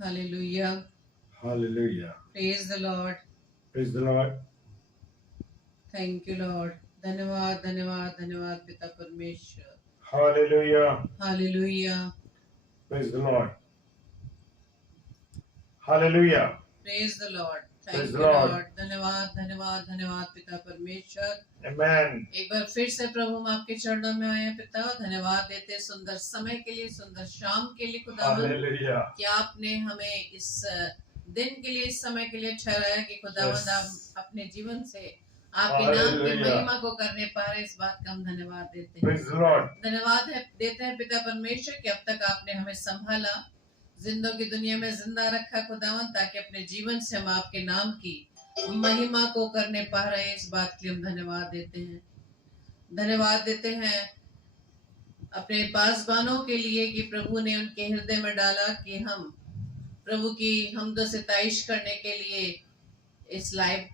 Hallelujah. Hallelujah. Praise the Lord. Praise the Lord. Thank you, Lord. धन्यवाद धन्यवाद धन्यवाद पिता परमेश्वर. Hallelujah. Hallelujah. Praise the Lord. Hallelujah. Praise the Lord. Praise Thank the you, Lord. Lord. धन्यवाद धन्यवाद धन्यवाद पिता परमेश्वर. Amen. एक बार फिर से प्रभु हम आपके चरणों में आए हैं पिता. धन्यवाद देते हैं सुंदर समय के लिए, सुंदर शाम के लिए खुदावन. Hallelujah. कि आपने हमें इस दिन के लिए, इस समय के लिए ठहराया कि खुदावंद आप अपने जीवन से आपके नाम की Hallelujah. महिमा को करने पा रहे. इस बात का हम धन्यवाद देते हैं. Praise the Lord. धन्यवाद देते हैं पिता परमेश्वर कि अब तक आपने हमें संभाला, जिंदों की दुनिया में जिंदा रखा खुदावंद, ताकि अपने जीवन से हम आपके नाम की महिमा को करने पा रहे हैं. इस बात के लिए हम धन्यवाद देते हैं. धन्यवाद देते हैं अपने पासबानों के लिए कि प्रभु ने उनके हृदय में डाला कि हम प्रभु की हमद सिताइश करने के लिए इस लाइव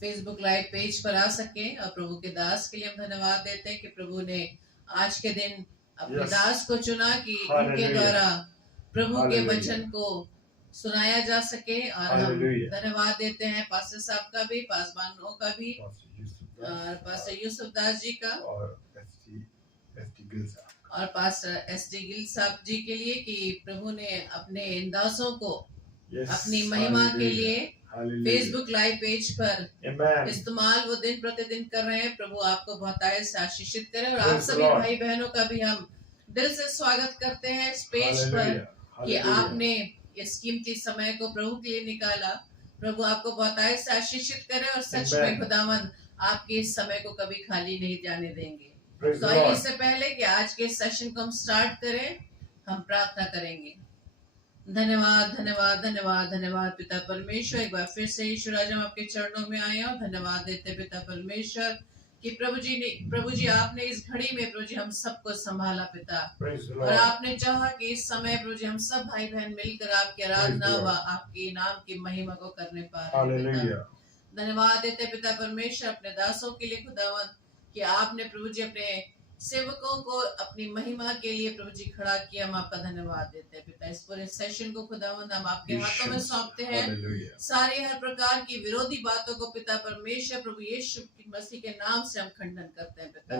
फेसबुक लाइव पेज पर आ सके. और प्रभु के दास के लिए हम धन्यवाद देते हैं कि प्रभु ने आज के दिन अपने दास को चुना कि उनके द्वारा प्रभु के वचन को सुनाया जा सके. और हम धन्यवाद देते हैं पास्टर साहब का भी, पासबानों का भी, और पास्टर यूसुफ दास जी का, और पास्टर एसटी गिल साहब जी के लिए कि प्रभु ने अपने इन दासों को अपनी महिमा के लिए फेसबुक लाइव पेज पर इस्तेमाल वो दिन प्रतिदिन कर रहे हैं. प्रभु आपको बहुतायत से आशीषित करे. और आप सभी भाई बहनों का भी हम दिल से स्वागत करते हैं इस पेज पर कि आपने इस कीमती समय को प्रभु के लिए निकाला. प्रभु आपको बहुतायत से आशीषित करे और सच में खुदावंद आपके इस समय को कभी खाली नहीं जाने देंगे. तो आइए इससे पहले कि आज के सेशन को हम स्टार्ट करें, हम प्रार्थना करेंगे. धन्यवाद धन्यवाद धन्यवाद धन्यवाद पिता परमेश्वर. एक बार फिर से ईश्वर आज हम आपके चरणों में आए और धन्यवाद देते पिता परमेश्वर कि प्रभु जी आपने इस घड़ी में प्रभु जी हम सबको संभाला पिता. और आपने चाहा कि इस समय प्रभु जी हम सब भाई बहन मिलकर आपकी आराधना व आपके नाम की महिमा को करने पा रहे हैं. धन्यवाद देते पिता परमेश्वर अपने दासों के लिए खुदावंद कि आपने प्रभु जी अपने सेवकों को अपनी महिमा के लिए प्रभु जी खड़ा किया. हम आपका धन्यवाद देते हैं पिता. इस पूरे सेशन को खुदावंद हम आपके हाथों में सौंपते हैं. सारी हर प्रकार की विरोधी बातों को पिता परमेश्वर प्रभु यीशु मसीह के नाम से हम खंडन करते हैं पिता.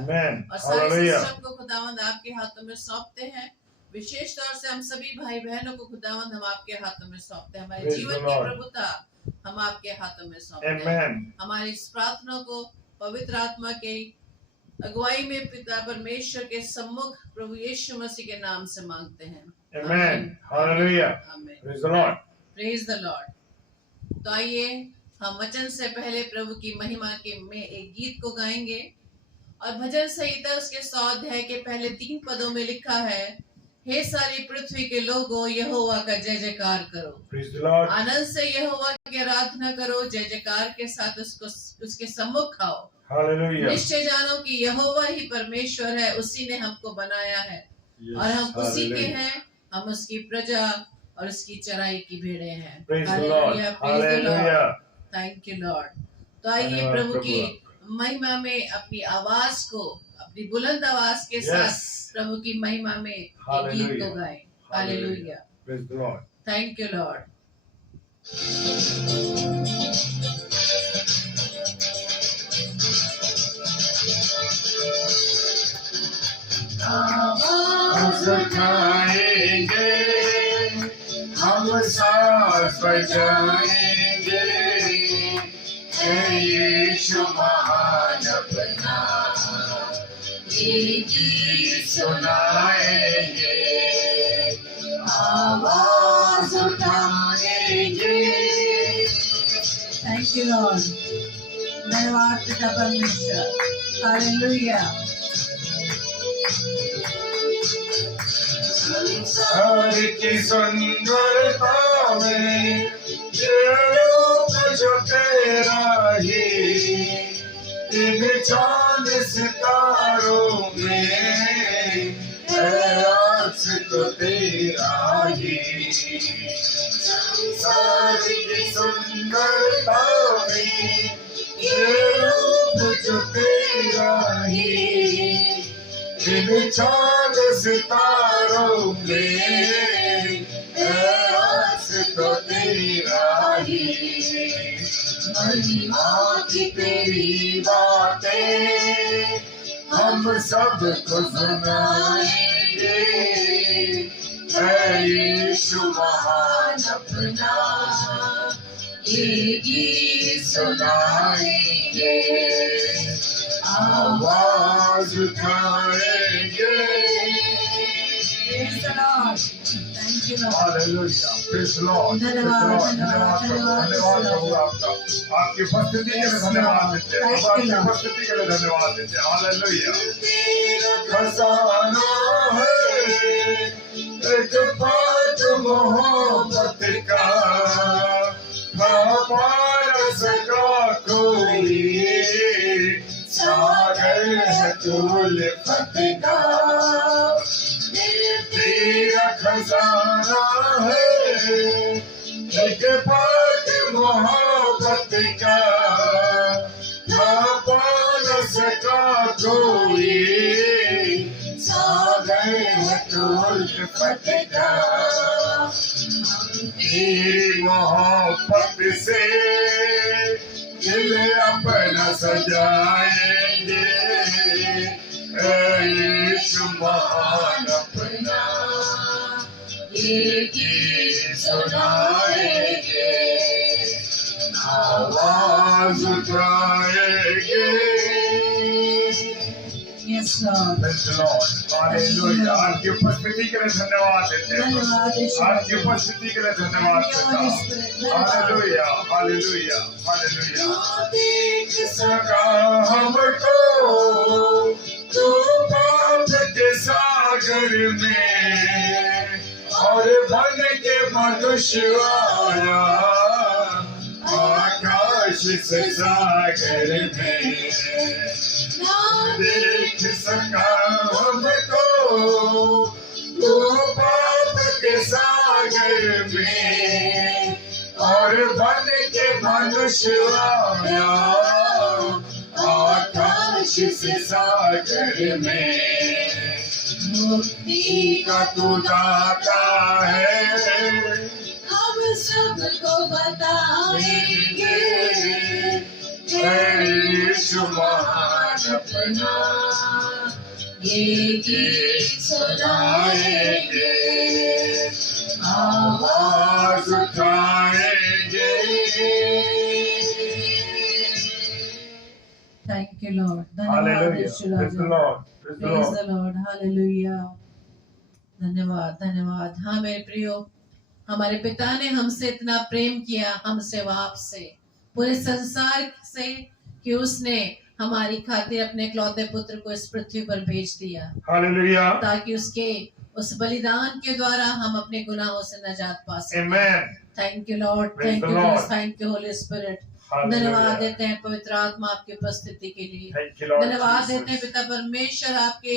और सारे सिस्टम को खुदावंद आपके हाथों में सौंपते हैं. विशेष तौर से हम सभी भाई बहनों को खुदावंद हम आपके हाथों में सौंपते हैं. हमारे जीवन की प्रभुता हम आपके हाथों में सौंपते हैं. हमारी इस प्रार्थना को पवित्र आत्मा के अगुवाई में पिता परमेश्वर के सम्मुख प्रभु यीशु मसीह के नाम से मांगते हैं. Amen. Hallelujah. Amen. Praise the Lord. Praise the Lord. तो आइए हम वचन से पहले प्रभु की महिमा के में एक गीत को गाएंगे. और भजन संहिता उसके 100 अध्याय के पहले 3 पदों में लिखा है, हे सारी पृथ्वी के लोगों यहोवा का जय जयकार करो. Praise the Lord. आनंद से यहोवा की आराधना करो, जय जयकार के साथ उसके सम्मुख आओ. हालेलुया. निश्चय जानो कि यहोवा ही परमेश्वर है, उसी ने हमको बनाया है. और हम उसी के हैं, हम उसकी प्रजा और उसकी चराई की भेड़े हैं. Hallelujah. Praise the Lord. Thank you Lord. तो आइए प्रभु की महिमा में अपनी आवाज को, अपनी बुलंद आवाज के साथ प्रभु की महिमा में एक गीत को गाएं. Hallelujah. Praise the Lord. Thank you Lord. आवाज उठाएंगे, हम साथ बजाएंगे, यीशु महान अपना गीत सुनाएंगे. आवाज उठाएंगे. Thank you Lord. धन्यवाद पिता परमेश्वर. हालेलुया. संसार की सुंदरता में ये रूप जो तेरा ही, इन चांद सितारों में प्रयास तो तेरा ही. संसार की सुंदरता में ये रूप जो तेरा ही, इन चांद सितारों में प्रयास महिमा की तेरी बातें हम सबको सुनाएंगे। है यीशु महान अपना ये गीत सुनाएंगे। आवाज उठाएंगे। Thank you, Lord. Hallelujah. Praise the Lord. धन्यवाद प्रभु आपका। आपकी उपस्थिति के लिए धन्यवाद देते हैं। आपकी उपस्थिति के लिए धन्यवाद देते हैं। हालेलुया। खजाना है एक बात मोहब्बत का, पार सका कोई सागर है उल्फत का। तेरा खजाना है एक बात मोहब्बत का, पा न सका कोई सागर है उल्फत का। तेरी मोहब्बत से दिल अपना सजाएंगे। यीशु महान अपना ये गीत सुनाएंगे। आवाज उठाएंगे। Yes, Lord. Praise the Lord. Hallelujah. आपकी उपस्थिति के लिए धन्यवाद देते हैं। आपकी उपस्थिति के लिए धन्यवाद देता हूँ। Hallelujah, hallelujah, hallelujah. देख सका हमको तू पाप के सागर में, और बन के मनुष्य आया आकाश से सागर में। देख सका हमको तू पाप के सागर में, और बन के मनुष्य आया आकाश से सागर में। मुक्ति का तू दाता है, हम सबको बताएंगे। यीशु महान अपना ये गीत सुनाएंगे। आवाज उठाएंगे। Thank you, Lord. Hallelujah. Praise the Lord. Praise the Praise Lord. the Lord. Hallelujah. धन्यवाद, धन्यवाद। हाँ मेरे प्रियो, हमारे पिता ने हमसे इतना प्रेम किया, हमसे व आपसे, पूरे संसार से, कि उसने हमारी खातिर अपने इकलौते पुत्र को इस पृथ्वी पर भेज दिया। हालेलुया। ताकि उसके उस बलिदान के द्वारा हम अपने गुनाहों से नजात पा सकें। Amen. Thank you Lord, thank you, thank you Holi spirit. धन्यवाद देते हैं पवित्र आत्मा आपकी उपस्थिति के लिए। धन्यवाद देते हैं पिता परमेश्वर आपके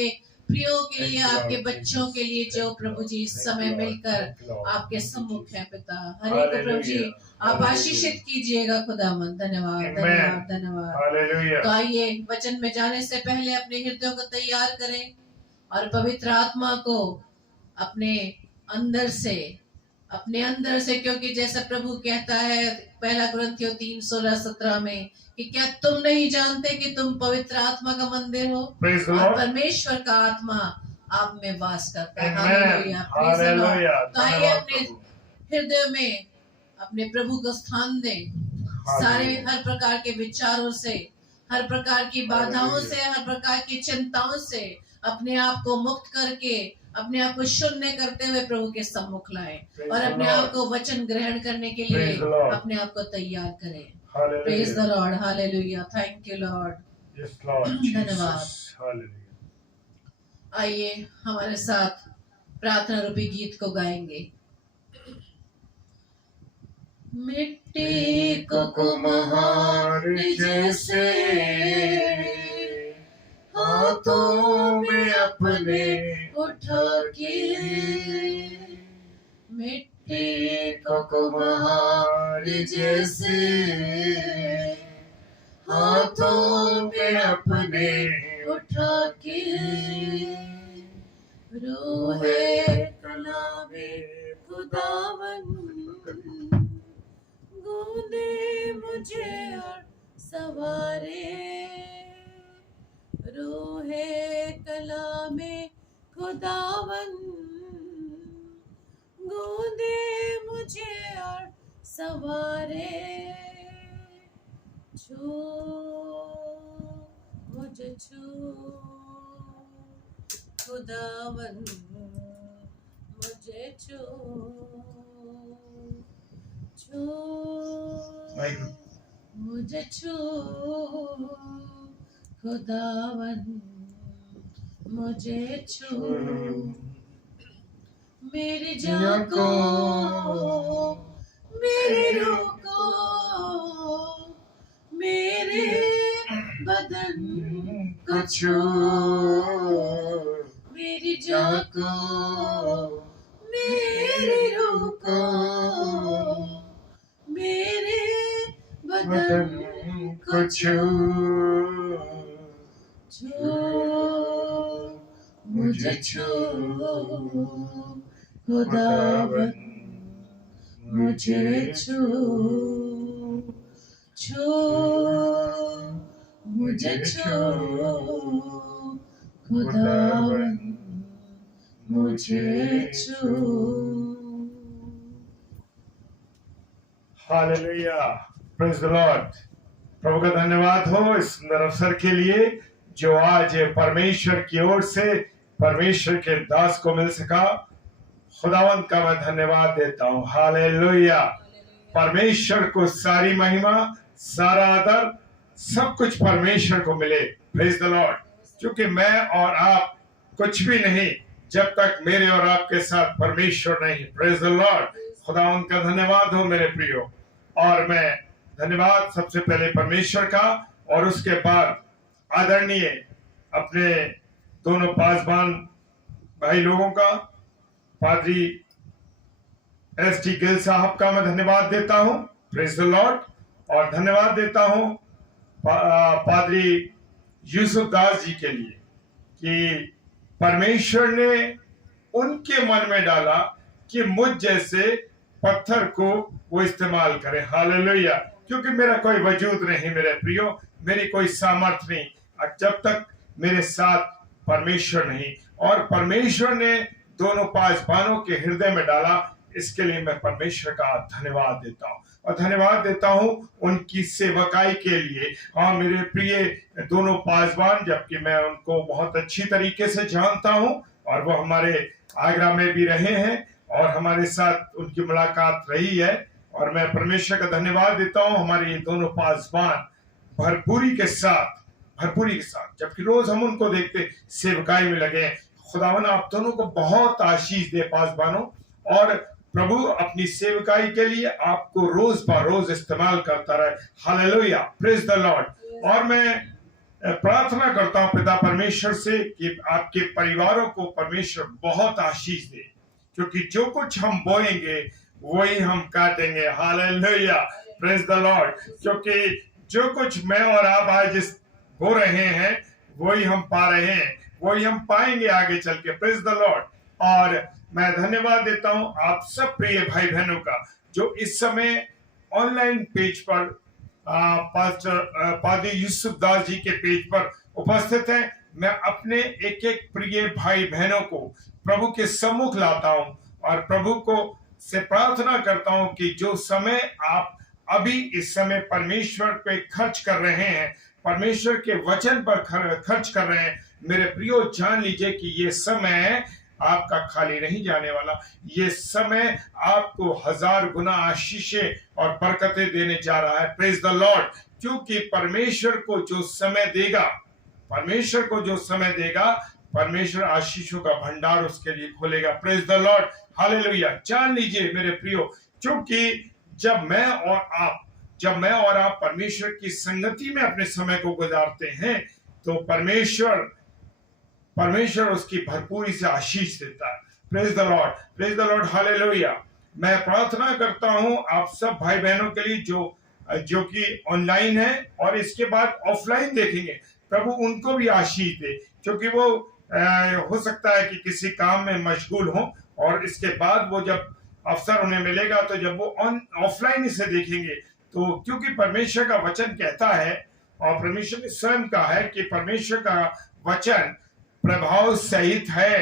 प्रियो के लिए, आपके बच्चों के लिए जो प्रभु जी इस समय मिलकर आपके सम्मुख हैं। पिता हर एक को प्रभु जी आप आशीषित कीजिएगा खुदावंद। धन्यवाद, धन्यवाद, धन्यवाद। तो आइए वचन में जाने से पहले अपने हृदयों को तैयार करें और पवित्र आत्मा को अपने अंदर से, क्योंकि जैसा प्रभु कहता है पहला कुरिन्थियों 3:16-17 में कि क्या तुम नहीं जानते कि तुम पवित्र आत्मा का मंदिर हो और परमेश्वर का आत्मा आप में वास करता है। हालेलुया, तो आइए अपने हृदय में अपने प्रभु को स्थान दें। सारे हर प्रकार के विचारों से, हर प्रकार की बाधाओं से, हर प्रकार की चिंताओं से अपने आप को मुक्त करके, अपने आप को शून्य करते हुए प्रभु के सम्मुख लाएं और अपने आप को वचन ग्रहण करने के लिए अपने आप को तैयार करें। Praise the Lord, hallelujah, thank you Lord, धन्यवाद। आइए हमारे साथ प्रार्थना रूपी गीत को गाएंगे। मिट्टी को कुम्हार जैसे हाथों में अपने उठा के, मिट्टी को कुम्हार जैसे हाथों में अपने उठा के, रूहे कलामे खुदावन गूंदे मुझे और सवारे, रूहे कला में खुदावन गूंदे मुझे और सवारे, छू मुझे छू खुदावन मुझे छू छू मुझे छू खुदावन मुझे छू, मेरी जान को मेरी रूह को मेरे बदन को छू, मेरी जान को मेरी रूह को मेरे बदन को छू छू मुझे छू खुदावन मुझे छू छू मुझे छू खुदावन मुझे छू। Hallelujah, praise the Lord. प्रभु का धन्यवाद हो इस सुंदर अवसर के लिए जो आज परमेश्वर की ओर से परमेश्वर के दास को मिल सका। खुदावंत का मैं धन्यवाद देता हूँ। हालेलुया, परमेश्वर को सारी महिमा सारा आदर सब कुछ परमेश्वर को मिले। Praise the Lord. क्योंकि मैं और आप कुछ भी नहीं जब तक मेरे और आपके साथ परमेश्वर नहीं। Praise the Lord. खुदावंत का धन्यवाद हो मेरे प्रियो। और मैं धन्यवाद सबसे पहले परमेश्वर का और उसके बाद आदरणीय अपने दोनों पासवान भाई लोगों का, पादरी एस.डी. गिल साहब का मैं धन्यवाद देता हूं। Praise the Lord. और धन्यवाद देता हूं पादरी यूसुफ दास जी के लिए कि परमेश्वर ने उनके मन में डाला कि मुझ जैसे पत्थर को वो इस्तेमाल करें। हालेलुया। क्योंकि मेरा कोई वजूद नहीं मेरे प्रियो, मेरी कोई सामर्थ नहीं जब तक मेरे साथ परमेश्वर नहीं। और परमेश्वर ने दोनों पासवानों के हृदय में डाला, इसके लिए मैं परमेश्वर का धन्यवाद देता हूँ। और धन्यवाद देता हूँ उनकी सेवकाई के लिए। हाँ मेरे प्रिय दोनों पासवान, जबकि मैं उनको बहुत अच्छी तरीके से जानता हूँ और वो हमारे आगरा में भी रहे हैं और हमारे साथ उनकी मुलाकात रही है। और मैं परमेश्वर का धन्यवाद देता हूँ हमारे ये दोनों पासवान भरपूरी के साथ जबकि रोज हम उनको देखते सेवकाई में लगे। खुदावन आप दोनों को बहुत आशीष दे पासवानों, और प्रभु अपनी सेवकाई के लिए आपको रोज बरोज इस्तेमाल करता रहे। Hallelujah, praise the Lord. और मैं प्रार्थना करता हूँ पिता परमेश्वर से कि आपके परिवारों को परमेश्वर बहुत आशीष दे, क्योंकि जो कुछ हम बोएंगे वही हम काटेंगे। Hallelujah, praise the Lord. क्योंकि जो कुछ मैं और आप आज बो रहे हैं वही हम पा रहे हैं, वही हम पाएंगे आगे चल के। Praise the Lord. और मैं धन्यवाद देता हूं आप सब प्रिय भाई बहनों का जो इस समय ऑनलाइन पेज पर पादरी यूसुफ दास जी के पेज पर उपस्थित हैं। मैं अपने एक एक प्रिय भाई बहनों को प्रभु के सम्मुख लाता हूं और प्रभु को से प्रार्थना करता हूं कि जो समय आप अभी इस समय परमेश्वर पे खर्च कर रहे हैं, परमेश्वर के वचन पर खर्च कर रहे हैं, मेरे प्रियो जान लीजिए कि ये समय आपका खाली नहीं जाने वाला। ये समय आपको 1000 गुना आशीषें और बरकतें देने जा रहा है। Praise the Lord. क्योंकि परमेश्वर को जो समय देगा परमेश्वर आशीषों का भंडार उसके लिए खोलेगा। Praise the Lord. हालेलुया। जान लीजिए मेरे प्रियो, क्योंकि जब मैं और आप परमेश्वर की संगति में अपने समय को गुजारते हैं तो परमेश्वर उसकी भरपूरी से आशीष देता है। Praise the Lord, praise the Lord. Hallelujah. मैं प्रार्थना करता हूं आप सब भाई बहनों के लिए जो कि ऑनलाइन है और इसके बाद ऑफलाइन देखेंगे, प्रभु उनको भी आशीष दे, क्योंकि वो हो सकता है कि किसी काम में मशगूल हो और इसके बाद वो जब अवसर उन्हें मिलेगा तो जब वो ऑफलाइन इसे देखेंगे तो, क्योंकि परमेश्वर का वचन कहता है और परमेश्वर ने स्वयं कहा है कि परमेश्वर का वचन प्रभाव सहित है,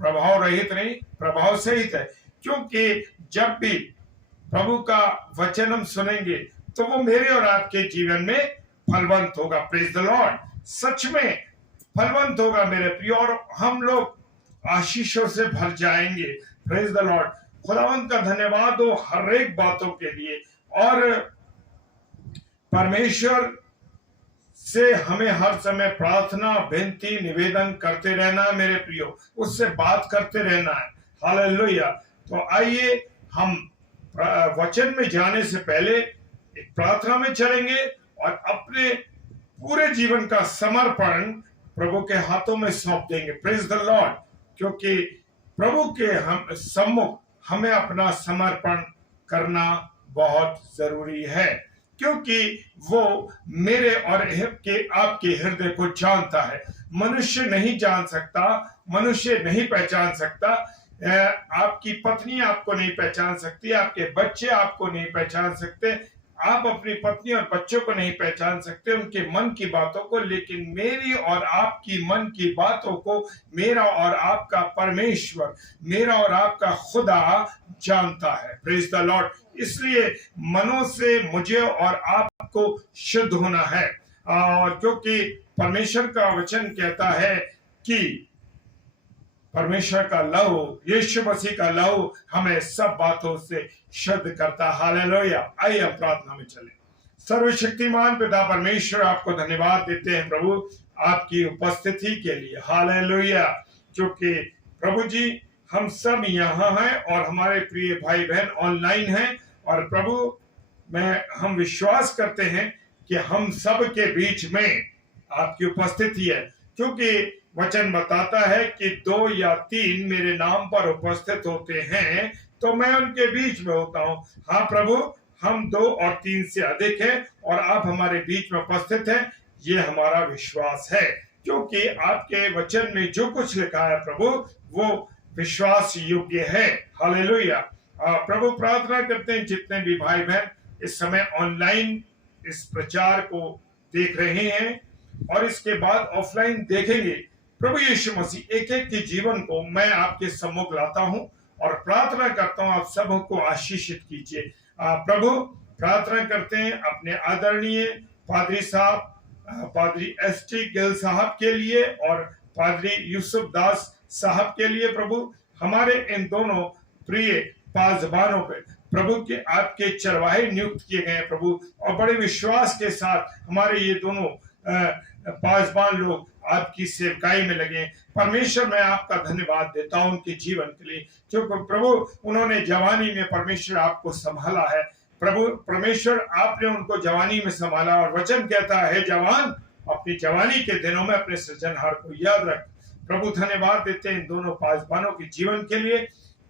प्रभाव रहित नहीं, प्रभाव सहित है। क्योंकि जब भी प्रभु का वचन हम सुनेंगे तो वो मेरे और आपके जीवन में फलवंत होगा। प्रेज द लॉर्ड, सच में फलवंत होगा मेरे प्रिय, और हम लोग आशीषों से भर जाएंगे। प्रेज द लॉर्ड, खुदावंत का धन्यवाद हो हर एक बातों के लिए। और परमेश्वर से हमें हर समय प्रार्थना, विनती, निवेदन करते रहना है मेरे प्रियो, उससे बात करते रहना है। हालेलुया। तो आइए हम वचन में जाने से पहले एक प्रार्थना में चलेंगे और अपने पूरे जीवन का समर्पण प्रभु के हाथों में सौंप देंगे। प्रेज द लॉर्ड, क्योंकि प्रभु के हम सम्मुख हमें अपना समर्पण करना बहुत जरूरी है, क्योंकि वो मेरे और आपके हृदय को जानता है। मनुष्य नहीं जान सकता, मनुष्य नहीं पहचान सकता। आपकी पत्नी आपको नहीं पहचान सकती, आपके बच्चे आपको नहीं पहचान सकते, आप अपनी पत्नी और बच्चों को नहीं पहचान सकते, उनके मन की बातों को, लेकिन मेरी और आपकी मन की बातों को मेरा और आपका परमेश्वर, मेरा और आपका खुदा जानता है। Praise the Lord. इसलिए मनों से मुझे और आपको शुद्ध होना है, और क्योंकि परमेश्वर का वचन कहता है कि परमेश्वर का लहू, यीशु मसीह का लहू हमें सब बातों से शुद्ध करता। हालेलुया। आइए हम प्रार्थना में चलें। सर्वशक्तिमान पिता परमेश्वर, आपको धन्यवाद देते हैं प्रभु आपकी उपस्थिति के लिए। हालेलुया। क्योंकि प्रभु जी हम सब यहाँ हैं और हमारे प्रिय भाई बहन ऑनलाइन हैं, और प्रभु हम विश्वास करते हैं कि हम सब के बीच में आपकी उपस्थिति है, क्योंकि वचन बताता है कि 2 या 3 मेरे नाम पर उपस्थित होते हैं तो मैं उनके बीच में होता हूँ। हाँ प्रभु, हम 2 और 3 से अधिक हैं और आप हमारे बीच में उपस्थित हैं, ये हमारा विश्वास है, क्योंकि आपके वचन में जो कुछ लिखा है प्रभु वो विश्वास योग्य है। हालेलुया। प्रभु प्रार्थना करते हैं जितने भी भाई बहन इस समय ऑनलाइन इस प्रचार को देख रहे हैं और इसके बाद ऑफलाइन देखेंगे, प्रभु यीशु मसीह एक एक के जीवन को मैं आपके सम्मुख लाता हूं और प्रार्थना करता हूं आप सबको आशीषित कीजिए। प्रभु प्रार्थना करते हैं अपने आदरणीय पादरी साहब, पादरी एसटी गिल साहब के लिए और पादरी यूसुफ दास साहब के लिए। प्रभु हमारे इन दोनों प्रिय पासबानों पे प्रभु के आपके चरवाहे नियुक्त किए गए हैं प्रभु, और बड़े विश्वास के साथ हमारे ये दोनों पासबान लोग आपकी सेवकाई में लगे। परमेश्वर मैं आपका धन्यवाद देता हूं उनके जीवन के लिए, क्योंकि प्रभु उन्होंने जवानी में परमेश्वर आपको संभाला है। प्रभु परमेश्वर आपने उनको जवानी में संभाला, और वचन कहता है जवान अपनी जवानी के दिनों में अपने सृजनहार को याद रख। प्रभु धन्यवाद देते हैं इन दोनों पासबानों के जीवन के लिए,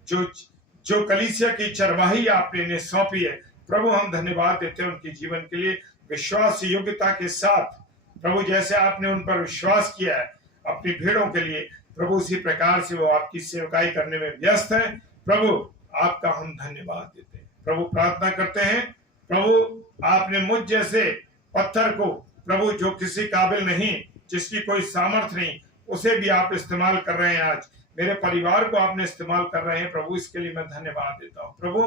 जो कलीसिया की चरवाही आपने इन्हें सौंपी है। प्रभु हम धन्यवाद देते हैं उनके जीवन के लिए, विश्वास योग्यता के साथ प्रभु जैसे आपने उन पर विश्वास किया है अपनी भेड़ों के लिए, प्रभु उसी प्रकार से वो आपकी सेवकाई करने में व्यस्त है। प्रभु आपका हम धन्यवाद देते हैं। प्रभु प्रार्थना करते हैं प्रभु आपने मुझ जैसे पत्थर को, प्रभु जो किसी काबिल नहीं, जिसकी कोई सामर्थ नहीं, उसे भी आप इस्तेमाल कर रहे हैं। आज मेरे परिवार को आपने इस्तेमाल कर रहे हैं प्रभु, इसके लिए मैं धन्यवाद देता हूँ प्रभु,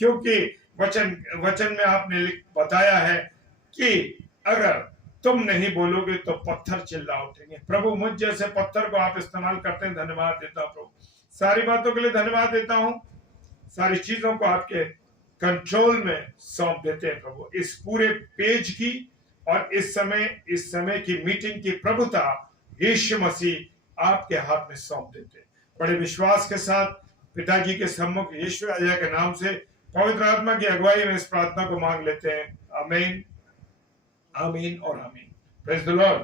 क्योंकि वचन में आपने बताया है कि अगर तुम नहीं बोलोगे तो पत्थर चिल्ला उठेंगे। प्रभु मुझ जैसे पत्थर को आप इस्तेमाल करते हैं, धन्यवाद देता हूँ प्रभु। सारी बातों के लिए धन्यवाद देता हूँ, सारी चीजों को आपके कंट्रोल में सौंप देते हैं प्रभु। इस पूरे पेज की और इस समय की मीटिंग की प्रभुता यीशु मसीह आपके हाथ में सौंप देते हैं। बड़े विश्वास के साथ पिताजी के सम्मुख यीशु राजा के नाम से पवित्र आत्मा की अगुवाई में इस प्रार्थना को मांग लेते हैं। आमीन, आमीन और आमीन। Praise the Lord.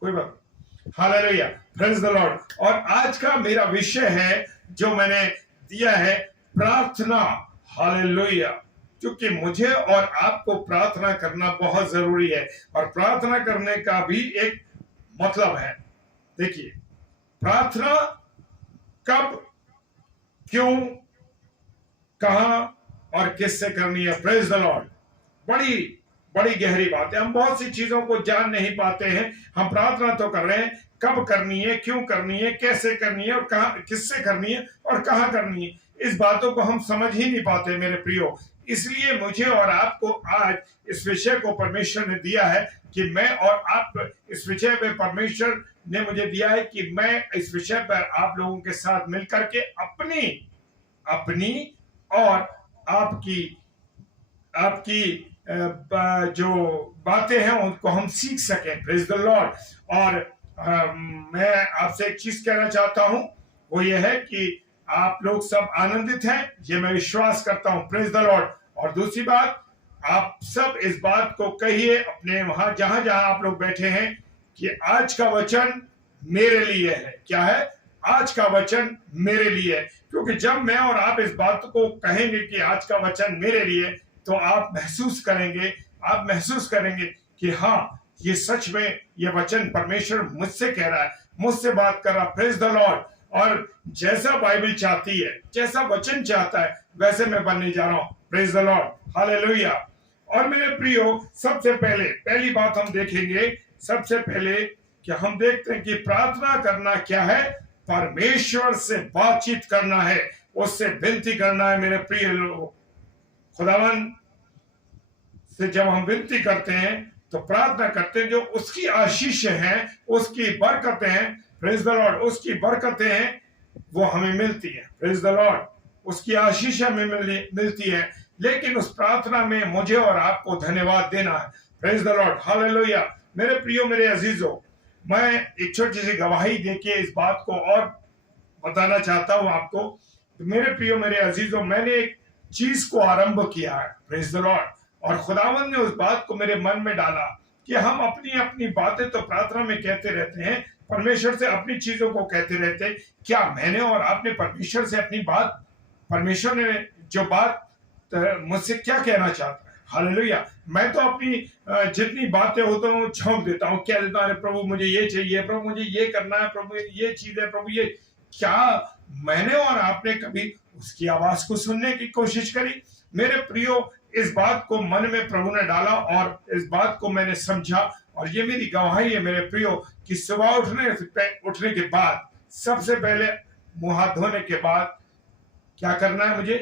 कोई बात, हालेलुया, प्रेज द लॉर्ड। और आज का मेरा विषय है जो मैंने दिया है, प्रार्थना। हालेलुया। क्योंकि मुझे और आपको प्रार्थना करना बहुत जरूरी है, और प्रार्थना करने का भी एक मतलब है। देखिए प्रार्थना कब क्यों, कहां और किससे करनी है। Praise the Lord. बड़ी बड़ी गहरी बात है। हम बहुत सी चीजों को जान नहीं पाते हैं। हम प्रार्थना तो कर रहे हैं, कब करनी है, क्यों करनी है, कैसे करनी है और कहां, किससे करनी है और कहां करनी है, इस बातों को हम समझ ही नहीं पाते मेरे प्रियो। इसलिए मुझे और आपको आज इस विषय को परमेश्वर ने दिया है कि मैं और आप इस विषय में, परमेश्वर ने मुझे दिया है कि मैं इस विषय पर आप लोगों के साथ मिलकर के अपनी और आपकी जो बातें हैं उनको हम सीख सकें। Praise the Lord. और मैं आपसे एक चीज कहना चाहता हूं, वो ये है कि आप लोग सब आनंदित हैं, ये मैं विश्वास करता हूं। Praise the Lord. और दूसरी बात, आप सब इस बात को कहिए अपने वहां जहां जहां आप लोग बैठे हैं कि आज का वचन मेरे लिए है। क्या है? आज का वचन मेरे लिए है। क्योंकि जब मैं और आप इस बात को कहेंगे कि आज का वचन मेरे लिए, तो आप महसूस करेंगे कि हाँ, ये सच में ये वचन परमेश्वर मुझसे कह रहा है, मुझसे बात कर रहा। Praise the Lord. और जैसा बाइबल चाहती है, जैसा वचन चाहता है, वैसे मैं बनने जा रहा हूं। Praise the Lord. हालेलुया। और मेरे प्रियो, सबसे पहली बात हम देखेंगे, सबसे पहले कि हम देखते हैं कि प्रार्थना करना क्या है। परमेश्वर से बातचीत करना है, उससे विनती करना है। मेरे प्रिय लोगों, खुदावन से जब हम विनती करते हैं तो प्रार्थना करते हैं, जो उसकी आशीष हैं, उसकी बरकतें हैं, प्रेज द लॉर्ड, उसकी बरकतें हैं, वो हमें मिलती है। Praise the Lord. उसकी आशीष हमें मिलती है। लेकिन उस प्रार्थना में मुझे और आपको धन्यवाद देना है। Praise the Lord. हालेलुया। मेरे प्रियो, मेरे अजीजों, मैं एक छोटी सी गवाही देके इस बात को और बताना चाहता हूं आपको। मेरे प्रियो, मेरे अजीजों, मैंने एक चीज को आरंभ किया है। Praise the Lord. और खुदावंद ने उस बात को मेरे मन में डाला कि हम अपनी बातें तो प्रार्थना में कहते रहते हैं, परमेश्वर से अपनी चीजों को कहते रहते हैं। क्या मैंने और आपने परमेश्वर से अपनी बात, परमेश्वर ने जो बात मुझसे क्या कहना चाहता है? हालेलुया। मैं तो अपनी जितनी बातें होती हैं झोंक देता हूँ, कह देता हूँ, प्रभु मुझे ये चाहिए, प्रभु मुझे ये करना है, प्रभु ये चीज है, प्रभु ये। क्या मैंने और आपने कभी उसकी आवाज को सुनने की कोशिश करी? मेरे प्रियो, इस बात को मन में प्रभु ने डाला और इस बात को मैंने समझा। और ये मेरी गवाही है मेरे प्रियो कि सुबह उठने के बाद, सबसे पहले मुंह हाथ धोने के बाद क्या करना है? मुझे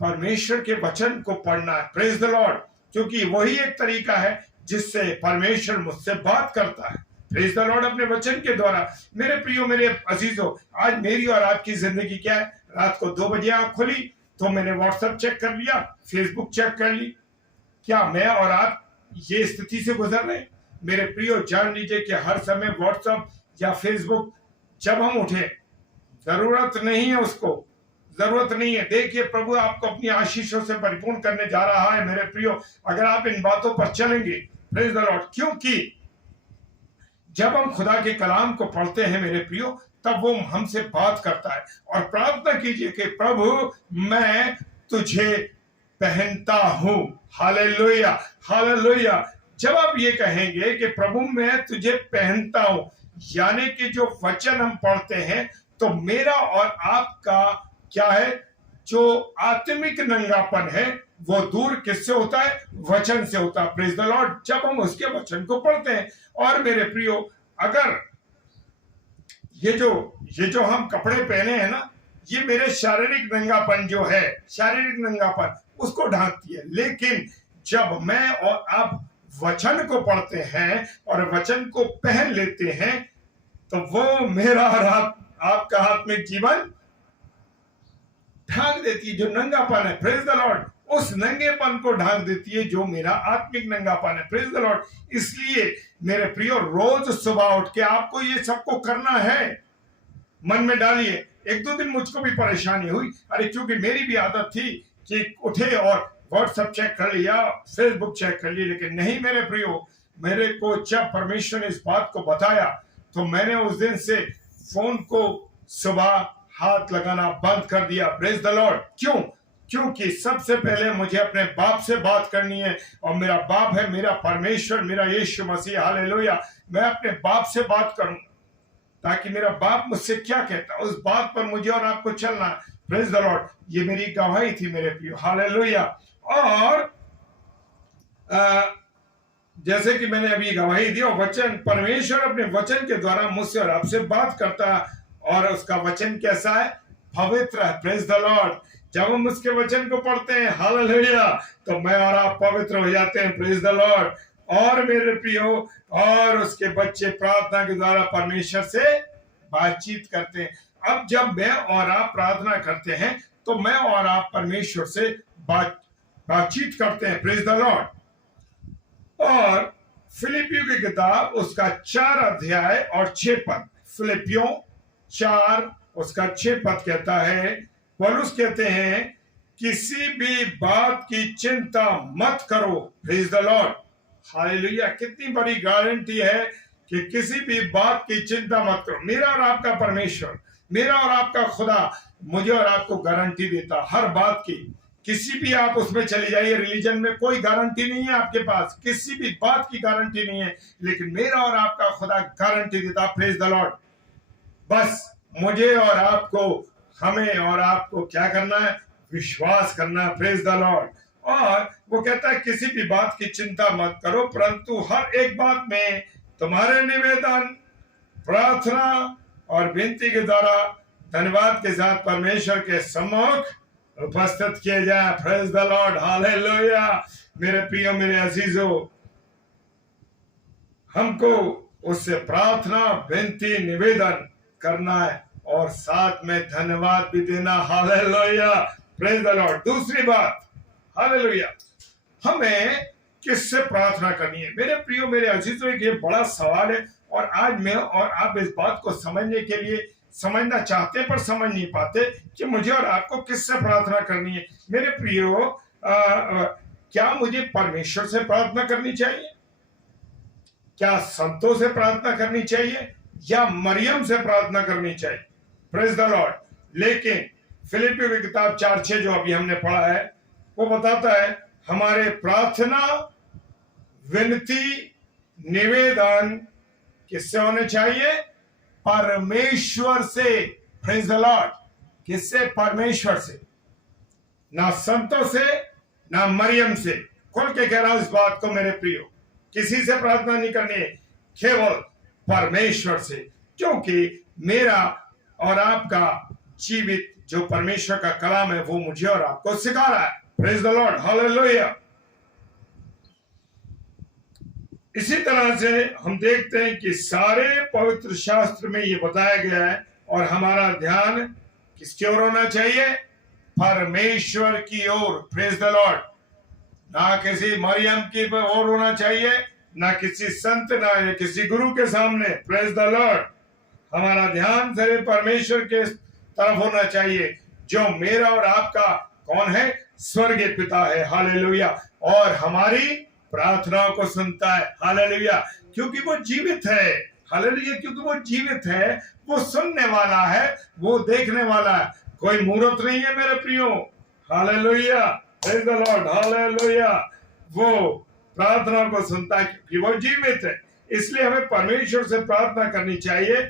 परमेश्वर के वचन को पढ़ना है। Praise the Lord. क्योंकि वही एक तरीका है जिससे परमेश्वर मुझसे बात करता है। Praise the Lord. अपने वचन के द्वारा। मेरे प्रियो, मेरे अजीजों, आज मेरी और आपकी जिंदगी क्या है? रात को 2 बजे आंख खुली तो मैंने व्हाट्सएप चेक कर लिया, फेसबुक चेक कर ली। क्या मैं और आप ये स्थिति से गुजर रहे हैं? मेरे प्रियो, जान लीजिए कि हर समय व्हाट्सएप या फेसबुक जब हम उठे, जरूरत नहीं है, उसको जरूरत नहीं है। देखिए, प्रभु आपको अपनी आशीषों से परिपूर्ण करने जा रहा है मेरे प्रियो, अगर आप इन बातों पर चलेंगे। Praise the Lord. क्योंकि जब हम खुदा के कलाम को पढ़ते हैं मेरे प्रियो, तब वो हमसे बात करता है। और प्रार्थना कीजिए कि प्रभु, मैं तुझे पहनता हूं। Hallelujah, hallelujah. जब आप ये कहेंगे कि प्रभु मैं तुझे पहनता हूं, यानी कि जो वचन हम पढ़ते हैं, तो मेरा और आपका क्या है? जो आत्मिक नंगापन है वो दूर किससे होता है? वचन से होता है। Praise the Lord. जब हम उसके वचन को पढ़ते हैं। और मेरे प्रियो, अगर ये जो हम कपड़े पहने हैं ना, ये मेरे शारीरिक नंगापन जो है, शारीरिक नंगापन उसको ढांकती है। लेकिन जब मैं और आप वचन को पढ़ते हैं और वचन को पहन लेते हैं, तो वो मेरा और आपका आत्मिक जीवन ढांक देती है। जो नंगापन है, प्रेज द लॉर्ड, उस नंगेपन को ढांक देती है जो मेरा आत्मिक नंगापन है। Praise the Lord. इसलिए मेरे प्रियो, रोज सुबह उठ के आपको ये सबको करना है। मन में डालिए। 1-2 दिन मुझको भी परेशानी हुई, अरे क्योंकि मेरी भी आदत थी कि उठे और व्हाट्सएप चेक कर लिया, फेसबुक चेक कर लिया। लेकिन नहीं मेरे प्रियो, मेरे को जब परमेश्वर ने इस बात को बताया, तो मैंने उस दिन से फोन को सुबह हाथ लगाना बंद कर दिया। Praise the Lord. क्यों? क्योंकि सबसे पहले मुझे अपने बाप से बात करनी है, और मेरा बाप है मेरा परमेश्वर, मेरा यीशु मसीह। हालेलुया। मैं अपने बाप से बात करूं, ताकि मेरा बाप मुझसे क्या कहता है उस बात पर मुझे और आपको चलना है। Praise the Lord. ये मेरी गवाही थी मेरे प्रियो, हालेलुया। और जैसे कि मैंने अभी गवाही दी, और वचन, परमेश्वर अपने वचन के द्वारा मुझसे और आपसे बात करता है, और उसका वचन कैसा है? पवित्र है, प्रेज द लॉर्ड। जब हम उसके वचन को पढ़ते हैं, हालेलुया, तो मैं और आप पवित्र हो जाते हैं, प्रेज द लॉर्ड। और मेरे प्रियो, और उसके बच्चे प्रार्थना के द्वारा परमेश्वर से बातचीत करते हैं। अब जब मैं और आप प्रार्थना करते हैं, तो मैं और आप परमेश्वर से बातचीत करते हैं, प्रेज द लॉर्ड। और फिलिपियों की किताब उसका 4 अध्याय और 6 पद, फिलिपियों 4 उसका 6 पद कहता है, पौलुस कहते हैं, किसी भी बात की चिंता मत करो, प्रेज द लॉर्ड, हालेलुया। कितनी बड़ी गारंटी है कि किसी भी बात की चिंता मत करो। मेरा और आपका परमेश्वर, मेरा और आपका खुदा मुझे और आपको गारंटी देता हर बात की। किसी भी आप उसमें चले जाइए, रिलीजन में कोई गारंटी नहीं है आपके पास, किसी भी बात की गारंटी नहीं है, लेकिन मेरा और आपका खुदा गारंटी देता, प्रेज द लॉर्ड। बस मुझे और आपको, हमें और आपको क्या करना है? विश्वास करना, प्रेज द लॉर्ड। और वो कहता है, किसी भी बात की चिंता मत करो, परंतु हर एक बात में तुम्हारे निवेदन, प्रार्थना और विनती के द्वारा धन्यवाद के साथ परमेश्वर के सम्मुख उपस्थित किए जाए, प्रेज द लॉर्ड, हालेलुया। मेरे प्रियो, मेरे अजीजों, हमको उससे प्रार्थना, विनती, निवेदन करना है, और साथ में धन्यवाद भी देना, हालेलुया, प्रेज द लॉर्ड। दूसरी बात, हालेलुया, हमें किससे प्रार्थना करनी है? मेरे प्रियो, मेरे अजीजों, ये बड़ा सवाल है, और आज मैं और आप इस बात को समझने के लिए समझना चाहते पर समझ नहीं पाते कि मुझे और आपको किससे प्रार्थना करनी है। मेरे प्रियो, क्या मुझे परमेश्वर से प्रार्थना करनी चाहिए? क्या संतों से प्रार्थना करनी चाहिए, या मरियम से प्रार्थना करनी चाहिए? Praise the Lord. लेकिन फिलिपियों की किताब 4:6 जो अभी हमने पढ़ा है, वो बताता है, हमारे प्रार्थना, विनती, निवेदन किससे होने चाहिए? परमेश्वर से, प्रेज द लॉर्ड। किससे? परमेश्वर से, ना संतों से, ना मरियम से। खोल के कह रहा हूं इस बात को मेरे प्रियो, किसी से प्रार्थना नहीं करनी है, केवल परमेश्वर से, क्योंकि मेरा और आपका जीवित जो परमेश्वर का कलाम है, वो मुझे और आपको सिखा रहा है, प्रेज द लॉर्ड, हालेलुया। इसी तरह से हम देखते हैं कि सारे पवित्र शास्त्र में ये बताया गया है, और हमारा ध्यान किसकी ओर होना चाहिए? परमेश्वर की ओर, प्रेज द लॉर्ड। ना किसी मरियम की ओर होना चाहिए, ना किसी संत, ना किसी गुरु के सामने, प्रेज द लॉर्ड। हमारा ध्यान सिर्फ परमेश्वर के तरफ होना चाहिए, जो मेरा और आपका कौन है? स्वर्गीय पिता है, हालेलुया। और हमारी प्रार्थनाओं को सुनता है, हालेलुया, क्योंकि वो जीवित है, हालेलुया, क्योंकि वो जीवित है, वो सुनने वाला है, वो देखने वाला है, कोई मूर्त नहीं है मेरे प्रियो, hallelujah, praise the Lord, hallelujah. वो प्रार्थना को सुनता है क्योंकि वो जीवित है। इसलिए हमें परमेश्वर से प्रार्थना करनी चाहिए।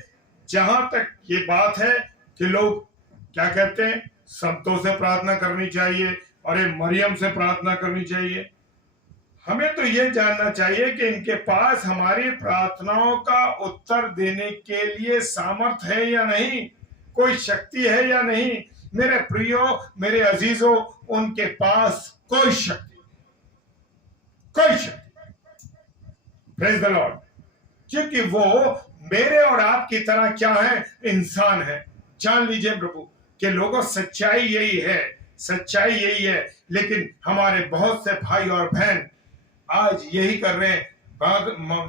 जहां तक ये बात है कि लोग क्या कहते हैं, संतों से प्रार्थना करनी चाहिए और ये मरियम से प्रार्थना करनी चाहिए, हमें तो ये जानना चाहिए कि इनके पास हमारी प्रार्थनाओं का उत्तर देने के लिए सामर्थ्य है या नहीं, कोई शक्ति है या नहीं। मेरे प्रियो, मेरे अजीजों, उनके पास कोई शक्ति, कोई शक्ति, प्रेज द लॉर्ड, क्योंकि वो मेरे और आपकी तरह क्या है? इंसान है। जान लीजिए प्रभु के लोगों, सच्चाई यही है, सच्चाई यही है। लेकिन हमारे बहुत से भाई और बहन आज यही कर रहे हैं,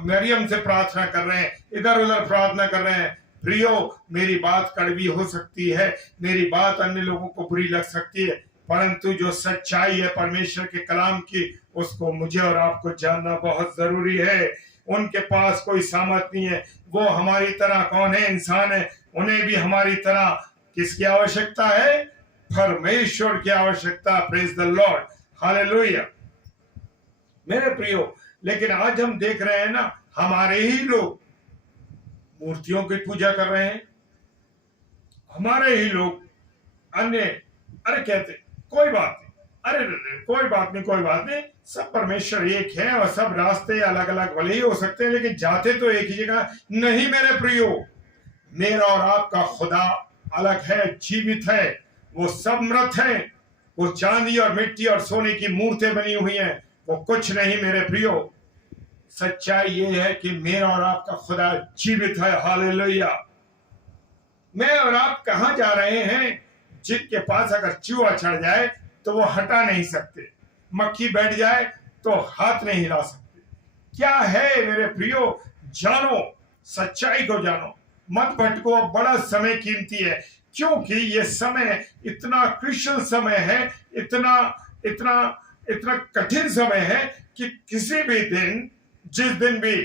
मरियम से प्रार्थना कर रहे हैं, इधर उधर प्रार्थना कर रहे हैं। प्रियो, मेरी बात कड़वी हो सकती है, मेरी बात अन्य लोगों को बुरी लग सकती है, परंतु जो सच्चाई है परमेश्वर के कलाम की, उसको मुझे और आपको जानना बहुत जरूरी है। उनके पास कोई सामर्थ नहीं है, वो हमारी तरह कौन है? इंसान है। उन्हें भी हमारी तरह किसकी आवश्यकता है? परमेश्वर की आवश्यकता, प्रेज द लॉर्ड, हालेलुया। मेरे प्रियो, लेकिन आज हम देख रहे हैं ना, हमारे ही लोग मूर्तियों की पूजा कर रहे हैं, हमारे ही लोग अन्य अरे कहते कोई बात नहीं, अरे कोई बात नहीं, कोई बात नहीं, सब परमेश्वर एक है और सब रास्ते अलग अलग भले ही हो सकते हैं लेकिन जाते तो एक ही जगह। नहीं मेरे प्रियो, मेरा और आपका खुदा अलग है, जीवित है, वो सब मृत है, वो चांदी और मिट्टी और सोने की मूर्तें बनी हुई हैं, वो कुछ नहीं मेरे प्रियो। सच्चाई ये है कि मेरा और आपका खुदा जीवित है। हालेलुया। मैं और आप कहां जा रहे हैं? जिनके पास अगर चूहा चढ़ जाए तो वो हटा नहीं सकते, मक्खी बैठ जाए तो हाथ नहीं हिला सकते। क्या है मेरे प्रियो? जानो, सच्चाई को जानो, मत भटको। बड़ा समय कीमती है, क्योंकि ये समय इतना क्रुशियल समय है, इतना इतना इतना कठिन समय है कि किसी भी दिन, जिस दिन भी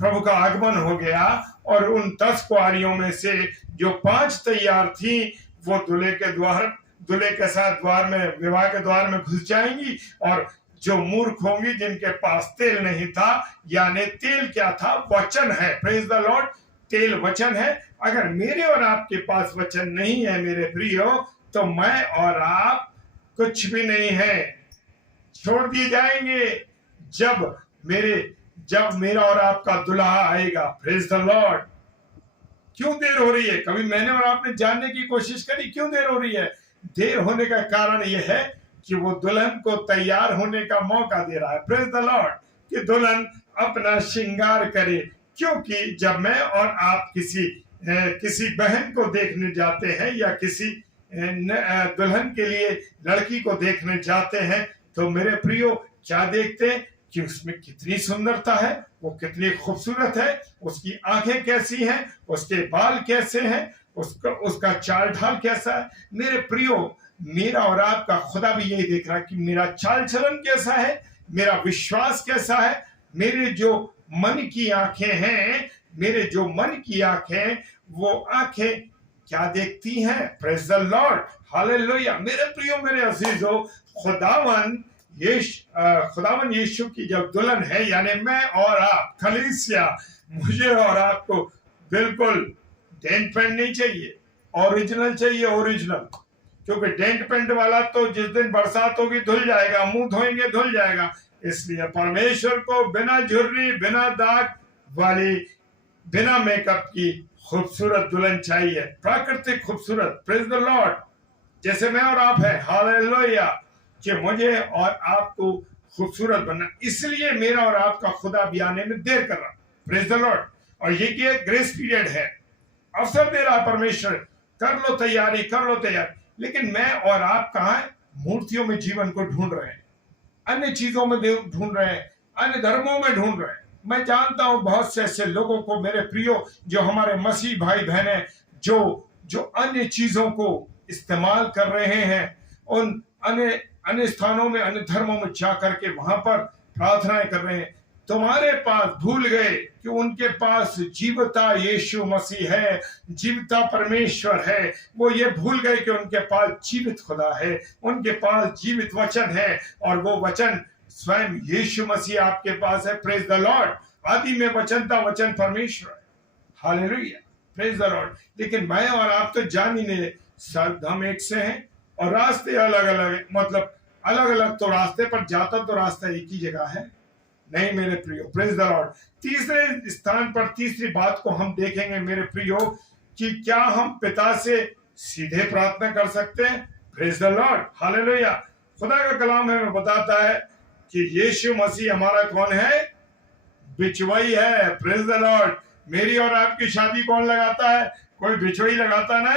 प्रभु का आगमन हो गया और उन 10 कुआरियों में से जो 5 तैयार थी वो दूल्हे के साथ द्वार में, विवाह के द्वार में घुस जाएंगी, और जो मूर्ख होंगी जिनके पास तेल नहीं था, यानी तेल क्या था? वचन है। Praise the Lord. तेल वचन है। अगर मेरे और आपके पास वचन नहीं है मेरे प्रियो, तो मैं और आप कुछ भी नहीं है, छोड़ दिए जाएंगे जब मेरा और आपका दुल्हा आएगा। Praise the Lord. क्यों देर हो रही है? कभी मैंने और आपने जानने की कोशिश करी क्यों देर हो रही है? देर होने का कारण यह है कि वो दुल्हन को तैयार होने का मौका दे रहा है। Praise the Lord. कि दुल्हन अपना श्रृंगार करे, क्योंकि जब मैं और आप किसी बहन को देखने जाते हैं या किसी दुल्हन के लिए लड़की को देखने जाते हैं, तो मेरे प्रियो क्या देखते हैं? कि उसमें कितनी सुंदरता है, वो कितनी खूबसूरत है, उसकी आंखें कैसी हैं, उसके बाल कैसे हैं, उसका चाल ढाल कैसा है। मेरे प्रियो, मेरा और आपका खुदा भी यही देख रहा है कि मेरा चाल चलन कैसा है, मेरा विश्वास कैसा है। मेरे जो मन की आंखें वो आंखें क्या देखती हैं? Praise the Lord. हालेलुया। मेरे प्रियो, मेरे अजीजों, खुदावन यीशु की जब दुल्हन है, यानी मैं और आप, कलीसिया, मुझे और आपको बिल्कुल डेंट पेंट नहीं चाहिए, ओरिजिनल चाहिए, ओरिजिनल। क्योंकि डेंट पेंट वाला तो जिस दिन बरसात होगी धुल जाएगा, मुंह धोएंगे धुल जाएगा। इसलिए परमेश्वर को बिना झुर्री, बिना दाग वाली, बिना मेकअप की खूबसूरत दुल्हन चाहिए, प्राकृतिक खूबसूरत। Praise the Lord. जैसे मैं और आप हैं। हालेलुया। कि मुझे और आपको खूबसूरत बनना, इसलिए मेरा और आपका खुदा भी आने में देर कर रहा। Praise the Lord. और ये ग्रेस पीरियड है, अवसर दे रहा परमेश्वर, कर लो तैयारी। लेकिन मैं और आप कहाँ हैं? मूर्तियों में जीवन को ढूंढ रहे हैं, अन्य चीजों में ढूंढ रहे हैं, अन्य धर्मों में ढूंढ रहे हैं। मैं जानता हूं बहुत से ऐसे लोगों को मेरे प्रियो, जो हमारे मसीह भाई बहन हैं, जो अन्य चीजों को इस्तेमाल कर रहे हैं, उन अन्य स्थानों में, अन्य धर्मों में जा करके वहां पर प्रार्थनाएं कर रहे हैं। तुम्हारे पास भूल गए कि उनके पास जीवता यीशु मसीह है, जीवता परमेश्वर है। वो ये भूल गए कि उनके पास जीवित खुदा है, उनके पास जीवित वचन है, और वो वचन स्वयं यीशु मसीह आपके पास है। Praise the Lord. आदि में वचन था, वचन परमेश्वर है। हालेलुया। Praise the Lord. लेकिन मैं और आप तो जान ही नहीं, सब हम एक से हैं और रास्ते अलग अलग, मतलब अलग अलग तो रास्ते, पर जाता तो रास्ता एक ही जगह है। नहीं मेरे प्रियो। Praise the Lord. तीसरे स्थान पर, तीसरी बात को हम देखेंगे मेरे प्रियो, कि क्या हम पिता से सीधे प्रार्थना कर सकते हैं? Praise the Lord. हालेलुया। खुदा का कलाम हमें बताता है कि यीशु मसीह हमारा कौन है? बिचवाई है। Praise the Lord. मेरी और आपकी शादी कौन लगाता है? कोई बिचवाई लगाता ना।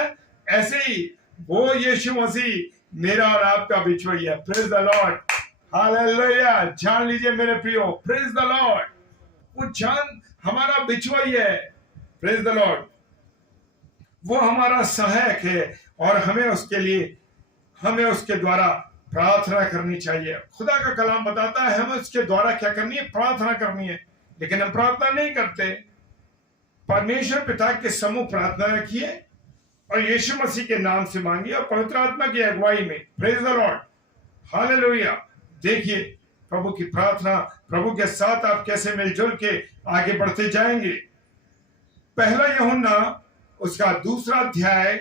ऐसे ही वो यीशु मसीह मेरा और आपका बिचवाई है। Praise the Lord. हालेलुया। जान लीजिए मेरे प्रियो। Praise the Lord. वो जान हमारा बिचवाई है। Praise the Lord. वो हमारा सहायक है और हमें उसके द्वारा प्रार्थना करनी चाहिए। खुदा का कलाम बताता है हमें उसके द्वारा क्या करनी है? प्रार्थना करनी है। लेकिन हम प्रार्थना नहीं करते। परमेश्वर पिता के समूह प्रार्थना रखिए और यीशु मसीह के नाम से मांगिए और पवित्र आत्मा की अगुवाई में। Praise the Lord. हालेलुया। देखिए प्रभु की प्रार्थना, प्रभु के साथ आप कैसे मिलजुल के आगे बढ़ते जाएंगे। पहला यूहन्ना उसका 2 अध्याय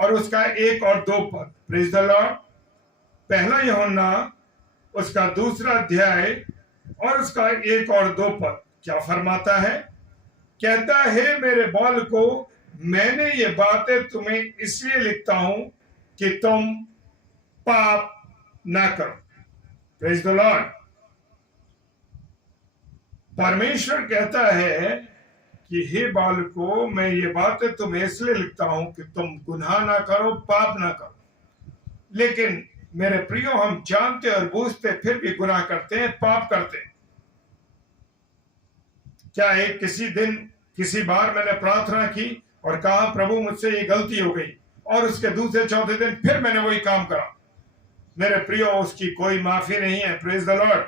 और उसका 1 और 2 पद। Praise the Lord. पहला यूहन्ना उसका 2 अध्याय और उसका 1 और 2 पद क्या फरमाता है? कहता है मेरे बालको, मैंने ये बातें तुम्हें इसलिए लिखता हूं कि तुम पाप ना करो। Praise the Lord. परमेश्वर कहता है कि हे बालको, मैं ये बातें तुम्हें इसलिए लिखता हूं कि तुम गुनाह ना करो, पाप ना करो। लेकिन मेरे प्रियो, हम जानते और बूझते फिर भी गुनाह करते हैं, पाप करते हैं। क्या एक किसी बार मैंने प्रार्थना की और कहा प्रभु मुझसे ये गलती हो गई, और उसके दूसरे चौथे दिन फिर मैंने वही काम करा? मेरे प्रियो, उसकी कोई माफी नहीं है। Praise the Lord.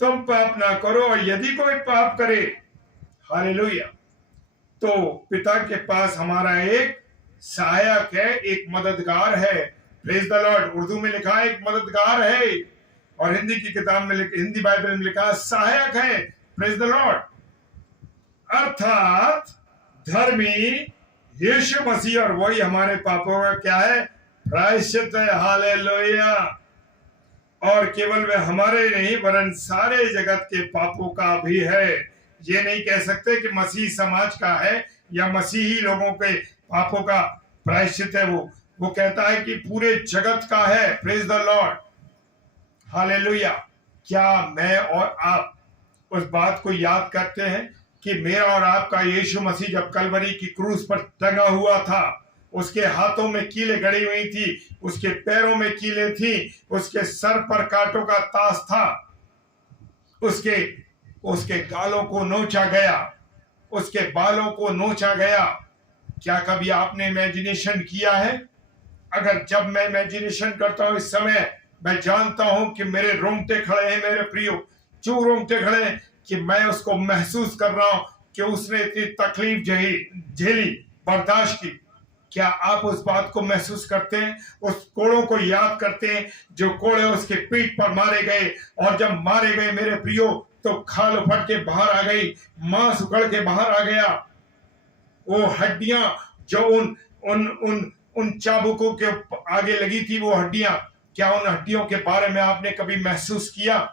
तुम पाप ना करो, और यदि कोई पाप करे, हालेलुया, तो पिता के पास हमारा एक सहायक है, एक मददगार है। Praise the Lord. उर्दू में लिखा है एक मददगार है, और हिंदी की किताब में हिंदी बाइबल में लिखा सहायक है। Praise the Lord. अर्थात धर्मी यीशु मसीह, और वही हमारे पापों का क्या है? प्रायश्चित है। हालेलुया। और केवल वे हमारे नहीं वरन सारे जगत के पापों का भी है। ये नहीं कह सकते कि मसीह समाज का है या मसीही लोगों के पापों का प्रायश्चित है। वो कहता है कि पूरे जगत का है। Praise the Lord. हालेलुया। क्या मैं और आप उस बात को याद करते हैं कि मेरा और आपका यीशु मसीह जब कलवरी की क्रूस पर टंगा हुआ था, उसके हाथों में कीलें गड़ी हुई थी, उसके पैरों में कीलें थी, उसके सर पर कांटों का ताज था, उसके गालों को नोचा गया, उसके बालों को नोचा गया। क्या कभी आपने इमेजिनेशन किया है? अगर जब मैं इमेजिनेशन करता हूं इस समय, मैं जानता हूं कि मेरे रोंगटे खड़े हैं। मेरे प्रियो, क्यों रोंगटे खड़े हैं? कि मैं उसको महसूस कर रहा हूं कि उसने इतनी तकलीफ झेली, बर्दाश्त की। क्या आप उस बात को महसूस करते हैं? उस कोड़ों को याद करते हैं जो कोड़े उसके पीठ पर मारे गए, और जब मारे गए मेरे प्रियो, तो खाल उफट के बाहर आ गई, मांस उखड़ के बाहर आ गया। वो हड्डियां जो उन चाबुकों के आगे लगी थी, वो हड्डियां, क्या उन हड्डियों के बारे में आपने कभी महसूस किया?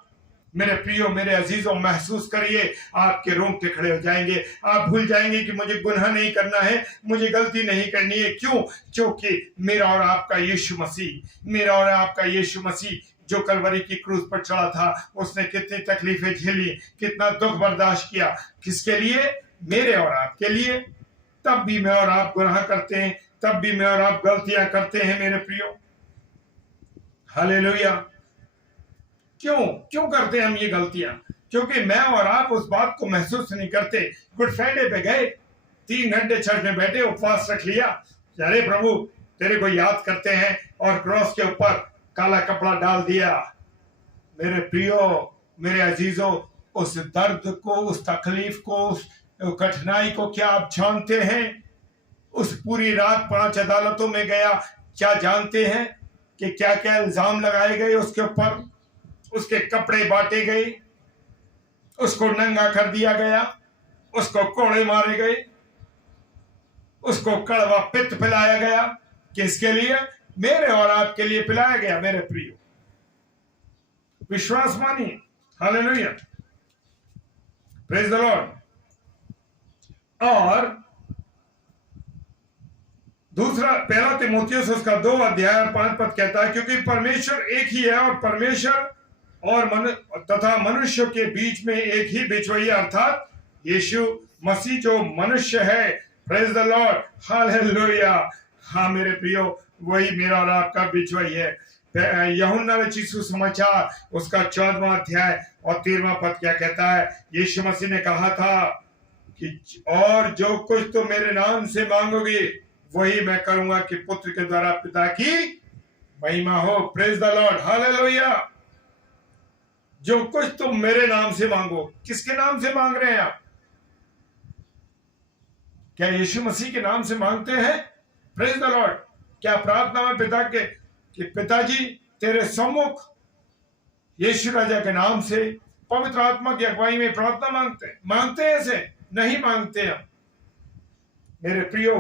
मेरे प्रियो, मेरे अजीजों, महसूस करिए, आपके रोंगटे खड़े हो जाएंगे। आप भूल जाएंगे कि मुझे गुनाह नहीं करना है, मुझे गलती नहीं करनी है। क्यों? क्योंकि मेरा और आपका यीशु मसीह जो कलवरी की क्रूस पर चढ़ा था, उसने कितनी तकलीफें झेली, कितना दुख बर्दाश्त किया। किसके लिए? मेरे और आपके लिए। तब भी मैं और आप गुनाह करते हैं, तब भी मैं और आप गलतियां करते हैं मेरे प्रियो। हालेलुया। क्यों करते हैं हम ये गलतियां? क्योंकि मैं और आप उस बात को महसूस नहीं करते। गुड फ्राइडे पे गए, 3 घंटे चर्च में बैठे, उपवास रख लिया, अरे प्रभु तेरे को याद करते हैं, और क्रॉस के ऊपर काला कपड़ा डाल दिया। मेरे प्रियो, मेरे अजीजों, उस दर्द को, उस तकलीफ को, उस कठिनाई को क्या आप जानते हैं? उस पूरी रात 5 अदालतों में गया, क्या जानते हैं कि क्या क्या इल्जाम लगाए गए उसके ऊपर? उसके कपड़े बांटे गए, उसको नंगा कर दिया गया, उसको कोड़े मारे गए, उसको कड़वा पित्त पिलाया गया। किसके लिए? मेरे और आपके लिए पिलाया गया मेरे प्रियो। विश्वास मानिए। हालेलुया। Praise the Lord. और दूसरा, पहला तीमुथियुस उसका 2 अध्याय और 5 पद कहता है, क्योंकि परमेश्वर एक ही है, और परमेश्वर और तथा मनुष्य के बीच में एक ही बिचवैया, अर्थात यीशु मसीह जो मनुष्य है। Praise the Lord. हालेलुया। हाँ मेरे प्रियो, वही मेरा और आपका बिचवई है। यूहन्ना रचित सुसमाचार उसका 14वां अध्याय और 13वां पद क्या कहता है? यीशु मसीह ने कहा था कि और जो कुछ तो मेरे नाम से मांगोगे वही मैं करूंगा, कि पुत्र के द्वारा पिता की महिमा हो। Praise the Lord. हालेलुया। जो कुछ तुम मेरे नाम से मांगो। किसके नाम से मांग रहे हैं आप? क्या यीशु मसीह के नाम से मांगते हैं? Praise the Lord. क्या प्रार्थना में पिता के कि पिताजी तेरे सम्मुख यीशु राजा के नाम से पवित्र आत्मा की अगुवाई में प्रार्थना मांगते हैं? ऐसे नहीं मांगते हैं मेरे प्रियो।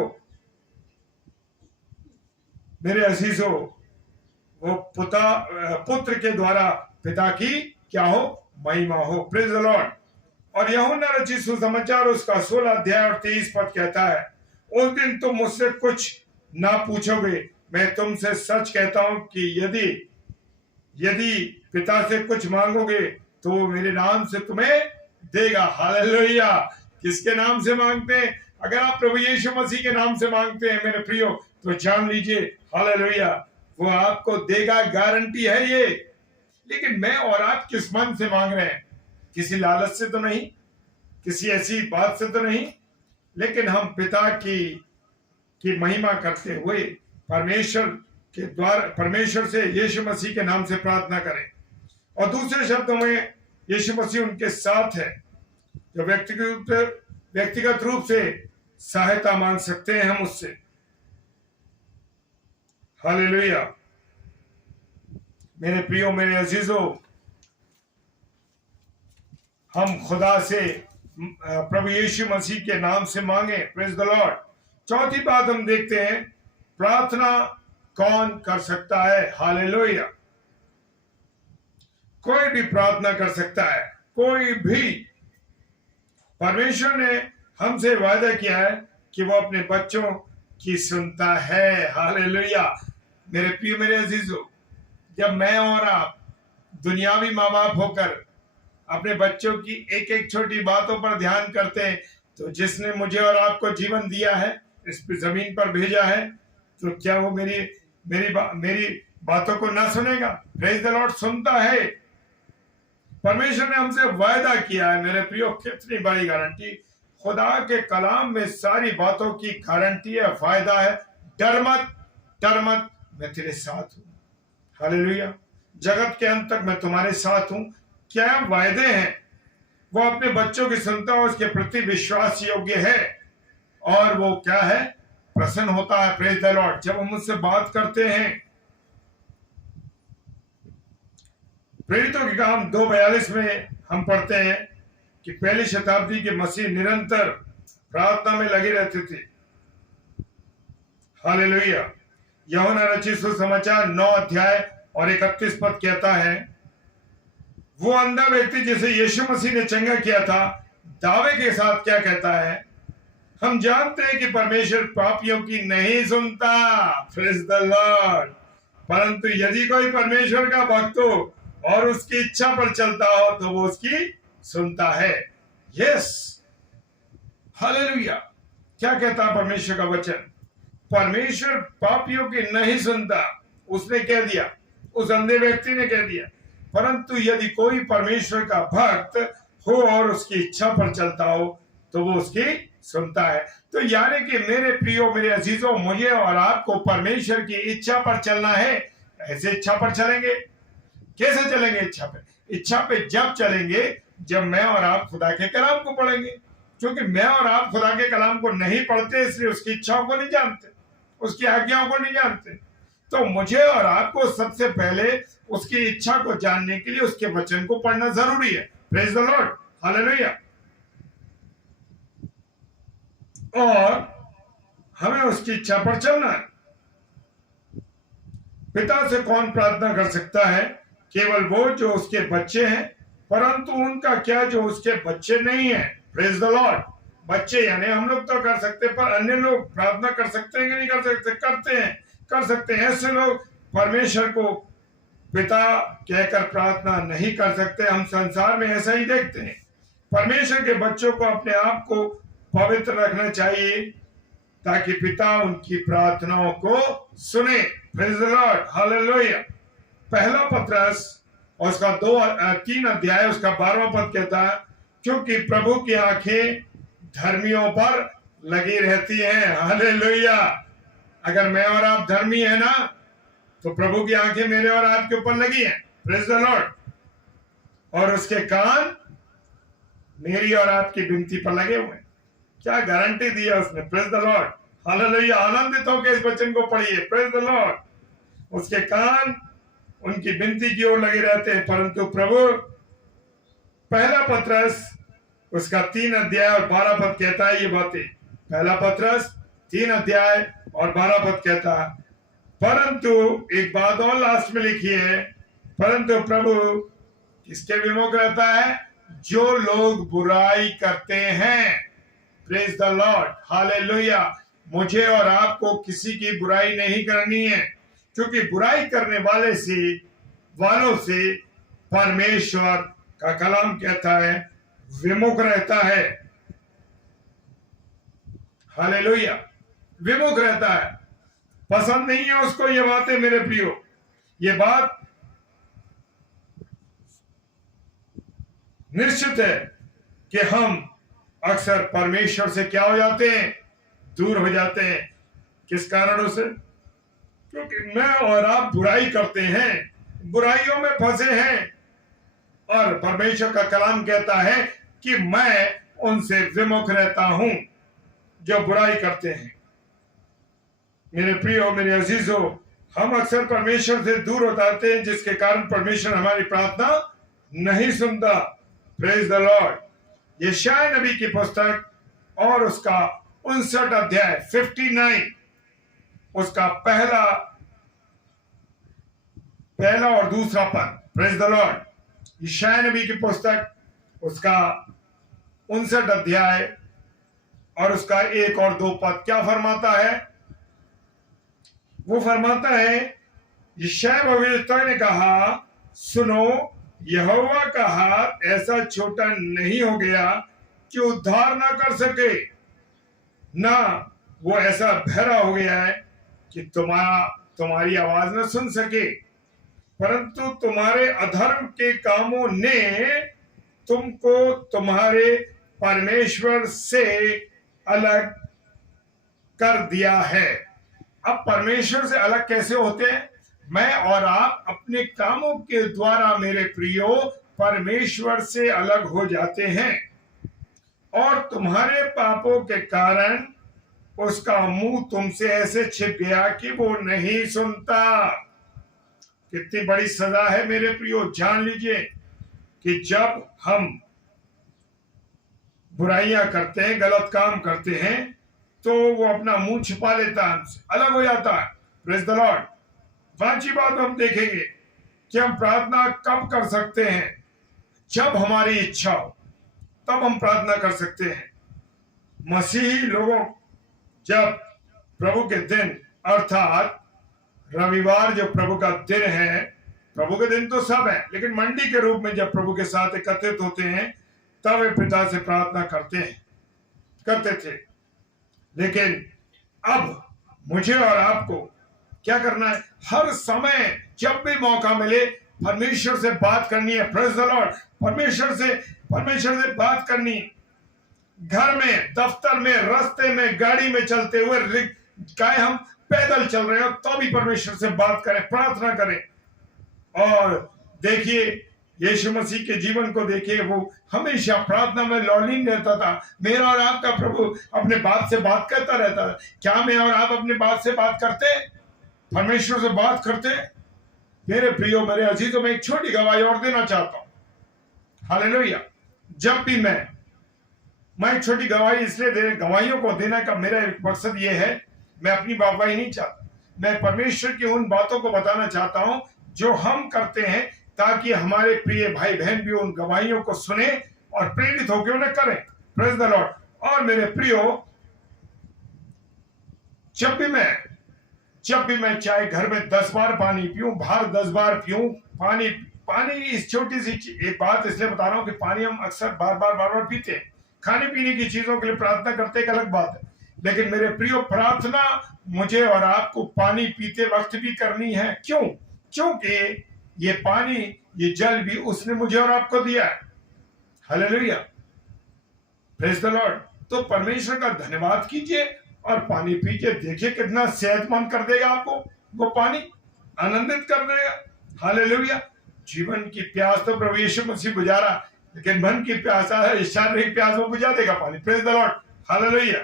मेरे अजीजों, वो पुत्र के द्वारा पिता की क्या हो? महिमा हो। Praise the Lord. और यूहन्ना रचित सुसमाचार उसका 16 अध्याय और 23 पद कहता है, उस दिन तुम मुझसे कुछ ना पूछोगे, मैं तुमसे सच कहता हूं कि यदि पिता से कुछ मांगोगे तो वो मेरे नाम से तुम्हें देगा। हालेलुया। किसके नाम से मांगते हैं? अगर आप प्रभु यीशु मसीह के नाम से मांगते हैं मेरे प्रियो, तो जान लीजिए हालेलुया, वो आपको देगा, गारंटी है ये। लेकिन मैं और आप किस मन से मांग रहे हैं? किसी लालच से तो नहीं, किसी ऐसी बात से तो नहीं, लेकिन हम पिता की महिमा करते हुए परमेश्वर के द्वारा, परमेश्वर से यीशु मसीह के नाम से प्रार्थना करें। और दूसरे शब्दों में यीशु मसीह उनके साथ है, जो व्यक्तिगत रूप से सहायता मांग सकते हैं हम उससे। हालेलुया। मेरे प्रियो, मेरे अजीजों, हम खुदा से प्रभु यीशु मसीह के नाम से मांगे। Praise the Lord. चौथी बात हम देखते हैं, प्रार्थना कौन कर सकता है? हालेलुया। कोई भी प्रार्थना कर सकता है, कोई भी। परमेश्वर ने हमसे वादा किया है कि वो अपने बच्चों की सुनता है। हालेलुया। मेरे प्रिय, मेरे अजीजों, जब मैं और आप दुनियावी माँ बाप होकर अपने बच्चों की एक एक छोटी बातों पर ध्यान करते हैं, तो जिसने मुझे और आपको जीवन दिया है, इस जमीन पर भेजा है, तो क्या वो मेरी बातों को ना सुनेगा? Praise the Lord. सुनता है। परमेश्वर ने हमसे वायदा किया है। मेरे प्रियो, कितनी बड़ी गारंटी! खुदा के कलाम में सारी बातों की गारंटी है, फायदा है। डर मत, मैं तेरे साथ हूं। हालेलुया। जगत के अंत तक मैं तुम्हारे साथ हूं। क्या वायदे हैं? वो अपने बच्चों की सुनता है, उसके प्रति विश्वास योग्य है, और वो क्या है? प्रसन्न होता है। Praise the Lord. जब हम उससे बात करते हैं, प्रेरितों के काम 2:42 में हम पढ़ते हैं कि पहली शताब्दी के मसीह निरंतर प्रार्थना में लगे रहते थे। हालेलुया। यूहन्ना रचित सुसमाचार 9 अध्याय और 31 पद कहता है, वो अंधा व्यक्ति जिसे यीशु मसीह ने चंगा किया था, दावे के साथ क्या कहता है? हम जानते हैं कि परमेश्वर पापियों की नहीं सुनता। Praise the Lord. परंतु यदि कोई परमेश्वर का भक्त हो और उसकी इच्छा पर चलता हो, तो वो उसकी सुनता है। यस। हालेलुया। क्या कहता है परमेश्वर का वचन? परमेश्वर पापियों की नहीं सुनता। उसने कह दिया, उस अंधे व्यक्ति ने कह दिया। परंतु यदि कोई परमेश्वर का भक्त हो और उसकी इच्छा पर चलता हो, तो वो उसकी सुनता है। तो यानी कि मेरे प्रियो, मेरे अजीजों, मुझे और आपको परमेश्वर की इच्छा पर चलना है। ऐसे इच्छा पर चलेंगे। कैसे चलेंगे इच्छा पे? इच्छा पे जब चलेंगे जब मैं और आप खुदा के कलाम को पढ़ेंगे। क्योंकि मैं और आप खुदा के कलाम को नहीं पढ़ते, इसलिए उसकी इच्छाओं को नहीं जानते, उसकी आज्ञाओं को नहीं जानते। तो मुझे और आपको सबसे पहले उसकी इच्छा को जानने के लिए उसके वचन को पढ़ना जरूरी है। Praise the Lord. हालेलुया। और हमें उसकी इच्छा पर चलना है। पिता से कौन प्रार्थना कर सकता है? केवल वो जो उसके बच्चे हैं। परंतु उनका क्या जो उसके बच्चे नहीं है? Praise the Lord. बच्चे यानी हम लोग तो कर सकते, पर अन्य लोग प्रार्थना कर सकते हैं कि नहीं कर सकते? करते हैं, कर सकते हैं। ऐसे लोग परमेश्वर को पिता कहकर प्रार्थना नहीं कर सकते। हम संसार में ऐसा ही देखते हैं। परमेश्वर के बच्चों को अपने आप को पवित्र रखना चाहिए, ताकि पिता उनकी प्रार्थनाओं को सुने। Praise the Lord. हालेलुया। पहला पत्रस और उसका 3 अध्याय उसका 12वां पद कहता है, क्योंकि प्रभु की आंखें धर्मियों पर लगी रहती हैं। हालेलुया। अगर मैं और आप धर्मी है ना, तो प्रभु की आंखें मेरे और आपके ऊपर लगी हैं। Praise the Lord. और उसके कान मेरी और आपकी विनती पर लगे हुए हैं। क्या गारंटी दिया उसने? Praise the Lord. हालेलुया। आनंदित होकर इस वचन को पढ़िए। Praise the Lord. उसके कान उनकी विनती की ओर लगे रहते हैं। परंतु प्रभु, पहला पत्रस उसका 3 अध्याय और 12 पद कहता है ये बातें। पहला पत्रस 3 अध्याय और 12 पद कहता है, परंतु एक बात और लास्ट में लिखी है, परंतु प्रभु किसके विमुख रहता है? जो लोग बुराई करते हैं। Praise the Lord, hallelujah. मुझे और आपको किसी की बुराई नहीं करनी है, क्योंकि बुराई करने वालों से परमेश्वर का कलाम कहता है विमुख रहता है। हालेलुया, विमुख रहता है, पसंद नहीं है उसको ये बातें। मेरे प्रियो, ये बात निश्चित है कि हम अक्सर परमेश्वर से क्या हो जाते हैं? दूर हो जाते हैं। किस कारणों से? क्योंकि मैं और आप बुराई करते हैं, बुराइयों में फंसे हैं, और परमेश्वर का कलाम कहता है कि मैं उनसे विमुख रहता हूं जो बुराई करते हैं। मेरे प्रियो, मेरे अजीजों, हम अक्सर परमेश्वर से दूर हो जाते हैं, जिसके कारण परमेश्वर हमारी प्रार्थना नहीं सुनता। Praise the Lord. यशायाह नबी की पुस्तक और उसका 59 अध्याय 59, उसका पहला और दूसरा पद। Praise the Lord. यशायाह नबी की पुस्तक उसका 59 अध्याय और उसका 1 और 2 पद क्या फरमाता है? वो फरमाता है, यशायाह भविष्यवक्ता ने कहा, सुनो, यहोवा का हाथ ऐसा छोटा नहीं हो गया कि उद्धार ना कर सके, ना वो ऐसा बहरा हो गया है कि तुम्हारी आवाज न सुन सके, परंतु तुम्हारे अधर्म के कामों ने तुमको तुम्हारे परमेश्वर से अलग कर दिया है। अब परमेश्वर से अलग कैसे होते हैं? मैं और आप अपने कामों के द्वारा, मेरे प्रियो, परमेश्वर से अलग हो जाते हैं, और तुम्हारे पापों के कारण उसका मुंह तुमसे ऐसे छिप गया कि वो नहीं सुनता। कितनी बड़ी सजा है मेरे प्रियो। जान लीजिए कि जब हम बुराइयां करते हैं, गलत काम करते हैं, तो वो अपना मुंह छिपा लेता है, हमसे अलग हो जाता है। Praise the Lord. पांचवी बात हम देखेंगे कि हम प्रार्थना कब कर सकते हैं? जब हमारी इच्छा हो, तब हम प्रार्थना कर सकते हैं। मसीही लोगों जब प्रभु के दिन, अर्थात रविवार जो प्रभु का दिन है, प्रभु के दिन तो सब है, लेकिन मंडी के रूप में जब प्रभु के साथ एकत्रित होते हैं, तब वे पिता से प्रार्थना करते थे। लेकिन अब मुझे और आपको क्या करना है? हर समय जब भी मौका मिले परमेश्वर से बात करनी है। Praise the Lord. परमेश्वर से बात करनी, घर में, दफ्तर में, रास्ते में, गाड़ी में चलते हुए, चाहे हम पैदल चल रहे हो तो भी परमेश्वर से बात करें, प्रार्थना करें। और देखिए यीशु मसीह के जीवन को देखिए, वो हमेशा प्रार्थना में लौलीन रहता था। मेरा और आपका प्रभु अपने बाप से बात करता रहता था। क्या मैं और आप अपने बाप से बात करते? परमेश्वर से बात करते? मेरे प्रियो, मेरे अजीजों, में एक छोटी गवाही और देना चाहता हूं। हालेलुया। जब भी मैं एक छोटी गवाही इसलिए गवाहियों को देने का मेरा एक मकसद ये है, मैं अपनी गवाही नहीं चाहता, मैं परमेश्वर की उन बातों को बताना चाहता हूं जो हम करते हैं, ताकि हमारे प्रिय भाई बहन भी उन गवाहियों को सुने और प्रेरित होकर उन्हें करें। Praise the Lord. और मेरे प्रियो, जब भी मैं चाहे घर में 10 बार पानी पीऊं, बाहर 10 बार पीऊं, पानी इस छोटी सी एक बात इसलिए बता रहा हूं कि पानी हम अक्सर बार बार पीते हैं। खाने पीने की चीजों के लिए प्रार्थना करते एक अलग बात है, लेकिन मेरे प्रियो, प्रार्थना मुझे और आपको पानी पीते वक्त भी करनी है। क्यों? क्योंकि ये पानी, ये जल भी उसने मुझे और आपको दिया है। हालेलुया। Praise the Lord. तो परमेश्वर का धन्यवाद कीजिए और पानी पीजिए। देखिए कितना सेहतमंद कर देगा आपको वो पानी, आनंदित कर देगा। हालेलुया। जीवन की प्यास तो प्रभु यीशु मसीह बुझा रहा, लेकिन मन की प्यास है, शारीरिक प्यास वो बुझा देगा पानी। Praise the Lord. हालेलुया।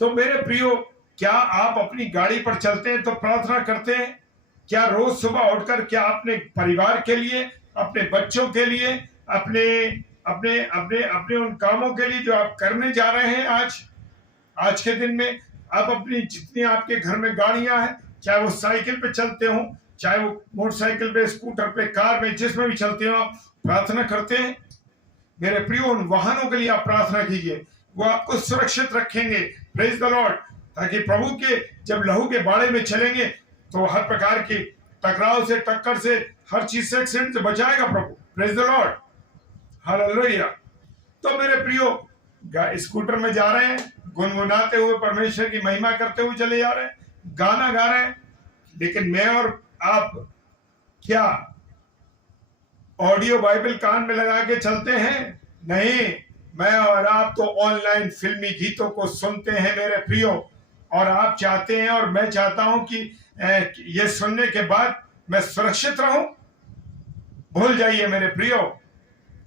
तो मेरे प्रियो, क्या आप अपनी गाड़ी पर चलते हैं तो प्रार्थना करते हैं? क्या रोज सुबह उठकर क्या अपने परिवार के लिए, अपने बच्चों के लिए, अपने उन कामों के लिए जो आप करने जा रहे हैं आज के दिन में, आप अपनी जितनी आपके घर में गाड़ियां हैं, चाहे वो साइकिल पे चलते हो, चाहे वो मोटरसाइकिल पे, स्कूटर पे, कार में, जिसमें भी चलते हो, आप प्रार्थना करते हैं। मेरे प्रिय, उन वाहनों के लिए आप प्रार्थना कीजिए, वो आपको सुरक्षित रखेंगे। Praise the Lord. ताकि प्रभु के जब लहू के बाड़े में चलेंगे तो हर प्रकार की टकराव से, टक्कर से, हर चीज से, एक्सीडेंट से बचाएगा प्रभु। Praise the Lord, hallelujah. तो मेरे प्रियो, स्कूटर में जा रहे हैं, गुनगुनाते हुए परमेश्वर की महिमा करते हुए चले जा रहे हैं, गाना गा रहे हैं, लेकिन मैं और आप क्या ऑडियो बाइबल कान में लगा के चलते हैं? नहीं, मैं और आप तो ऑनलाइन फिल्मी गीतों को सुनते हैं मेरे प्रियो। और आप चाहते हैं और मैं चाहता हूं कि ये सुनने के बाद मैं सुरक्षित रहूं। भूल जाइए मेरे प्रियो,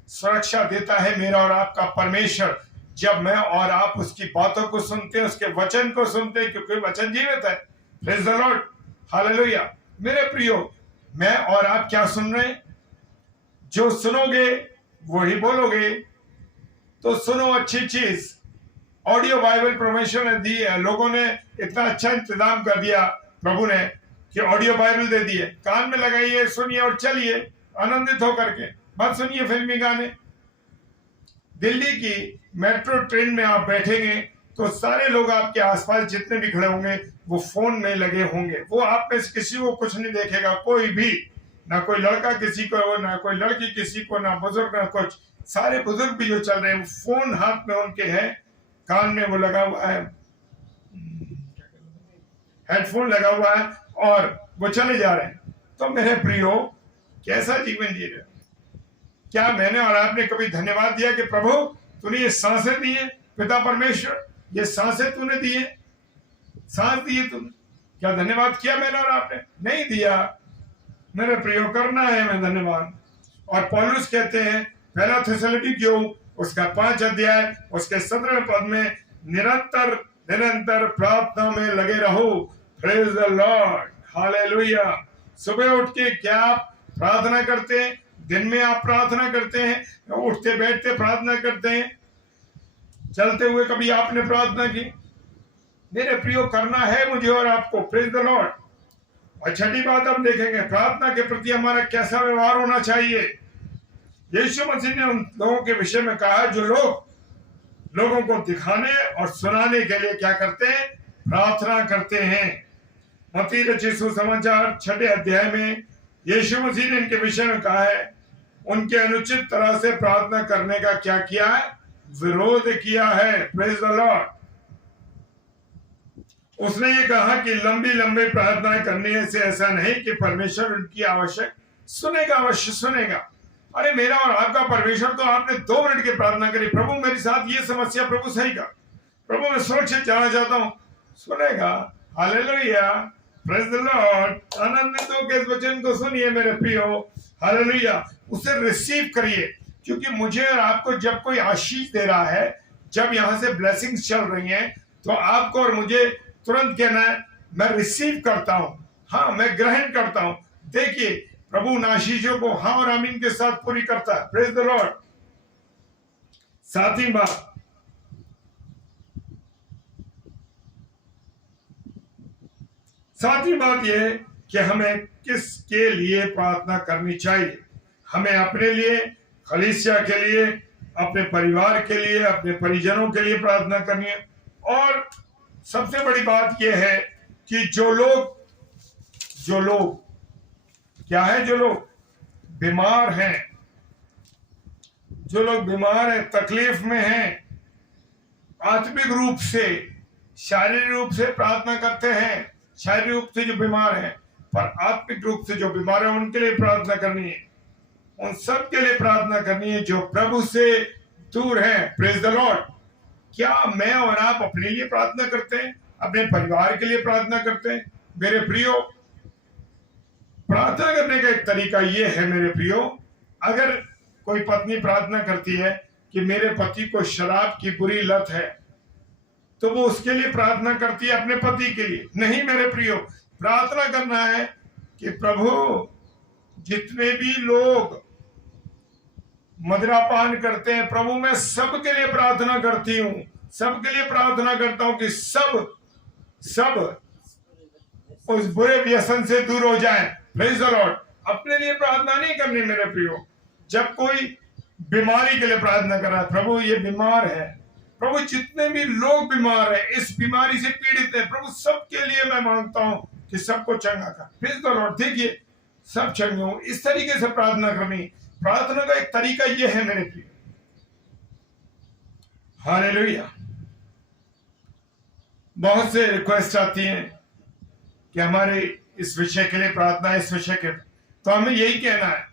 सुरक्षा देता है मेरा और आपका परमेश्वर, जब मैं और आप उसकी बातों को सुनते हैं, उसके वचन को सुनते हैं, क्योंकि वचन जीवित है। Praise the Lord, hallelujah. मेरे प्रियो, मैं और आप क्या सुन रहे हैं? जो सुनोगे वही बोलोगे। तो सुनो अच्छी चीज। ऑडियो बाइबल परमेश्वर ने दी है, लोगों ने इतना अच्छा इंतजाम कर दिया प्रभु ने कि ऑडियो बाइबल दे दी है। कान में लगाइए, सुनिए और चलिए आनंदित होकर के। मत सुनिए फिल्मी गाने। दिल्ली की मेट्रो ट्रेन में आप बैठेंगे तो सारे लोग आपके आसपास जितने भी खड़े होंगे वो फोन में लगे होंगे। वो आप में से किसी को कुछ नहीं देखेगा, कोई भी, ना कोई लड़का किसी को, ना कोई लड़की किसी को, ना बुजुर्ग, ना कुछ। सारे बुजुर्ग भी जो चल रहे हैं, फोन हाथ में उनके है, कान में वो लगा हुआ है, हेडफोन लगा हुआ है, और वो चले जा रहे हैं। तो मेरे प्रियो, कैसा जीवन जी रहे? क्या मैंने और आपने कभी धन्यवाद दिया कि प्रभु तूने ये सांसें दी है? पिता परमेश्वर, ये सांसें तूने दी है, सांस दी है तुमने, क्या धन्यवाद किया मैंने और आपने? नहीं दिया। मेरे प्रियो, करना है मैं धन्यवाद। और पौलुस कहते हैं पहला थिस्सलुनीकियों उसका 5 अध्याय उसके 17 पद में, निरंतर निरंतर प्रार्थना में लगे रहो। Praise the Lord, hallelujah. सुबह उठ के क्या आप प्रार्थना करते हैं? दिन में आप प्रार्थना करते हैं? उठते बैठते प्रार्थना करते हैं? चलते हुए कभी आपने प्रार्थना की? मेरे प्रियो, करना है मुझे और आपको। Praise the Lord. और छठी बात हम देखेंगे, प्रार्थना के प्रति हमारा कैसा व्यवहार होना चाहिए। यीशु मसीह ने उन लोगों के विषय में कहा जो लोगों को दिखाने और सुनाने के लिए क्या करते हैं? प्रार्थना करते हैं। मत्ती रचित सुसमाचार 6 अध्याय में यीशु मसीह ने इनके विषय में कहा है, उनके अनुचित तरह से प्रार्थना करने का क्या किया है? विरोध किया है। Praise the Lord. उसने ये कहा कि लंबी लंबी प्रार्थनाएं करने से ऐसा नहीं कि परमेश्वर उनकी आवश्यक सुनेगा, अवश्य सुनेगा। अरे मेरा और आपका परमेश्वर, तो आपने 2 मिनट की प्रार्थना करी, प्रभु मेरे साथ ये समस्या, प्रभु सही कर, प्रभु मैं सुरक्षित जाना चाहता हूं, सुनेगा। Hallelujah, praise the Lord. आनंदित होकर इस वचन को सुनिए मेरे प्रियो, हालेलुया। उसे रिसीव करिए, क्योंकि मुझे और आपको जब कोई आशीष दे रहा है, जब यहां से ब्लेसिंग्स चल रही हैं, तो आपको और मुझे तुरंत कहना है मैं रिसीव करता हूं, हाँ मैं ग्रहण करता हूं। देखिए प्रभु उन आशीषों को हाँ और आमीन के साथ पूरी करता है। Praise the Lord. सातवीं बात यह कि हमें किसके लिए प्रार्थना करनी चाहिए। हमें अपने लिए, कलीसिया के लिए, अपने परिवार के लिए, अपने परिजनों के लिए प्रार्थना करनी है। और सबसे बड़ी बात यह है कि जो लोग क्या है, जो लोग बीमार हैं, जो लोग बीमार हैं, तकलीफ में हैं, आत्मिक रूप से, शारीरिक रूप से प्रार्थना करते हैं, शारीरिक रूप से जो बीमार हैं, पर आत्मिक रूप से जो बीमार हैं उनके लिए प्रार्थना करनी है। उन सब के लिए प्रार्थना करनी है जो प्रभु से दूर हैं। Praise the Lord. क्या मैं और आप अपने लिए प्रार्थना करते हैं? अपने परिवार के लिए प्रार्थना करते हैं? मेरे प्रियो, प्रार्थना करने का एक तरीका यह है मेरे प्रियो, अगर कोई पत्नी प्रार्थना करती है कि मेरे पति को शराब की बुरी लत है, तो वो उसके लिए प्रार्थना करती है, अपने पति के लिए नहीं। मेरे प्रियो, प्रार्थना करना है कि प्रभु जितने भी लोग मदिरापान करते हैं, प्रभु मैं सबके लिए प्रार्थना करती हूँ, सबके लिए प्रार्थना करता हूँ कि सब सब उस बुरे व्यसन से दूर हो जाएं। Praise the Lord. अपने लिए प्रार्थना नहीं करनी मेरे प्रियो। जब कोई बीमारी के लिए प्रार्थना कर रहा है, प्रभु ये बीमार है, प्रभु जितने भी लोग बीमार हैं, इस बीमारी से पीड़ित हैं, प्रभु सबके लिए मैं मांगता हूं कि सबको चंगा कर। Praise the Lord. देखिए सब चंगे हो, इस तरीके से प्रार्थना करनी। प्रार्थना का एक तरीका ये है मेरे प्रिय। हालेलुया। बहुत से रिक्वेस्ट आती हैं कि हमारे इस विषय के लिए प्रार्थना, इस विषय के, तो हमें यही कहना है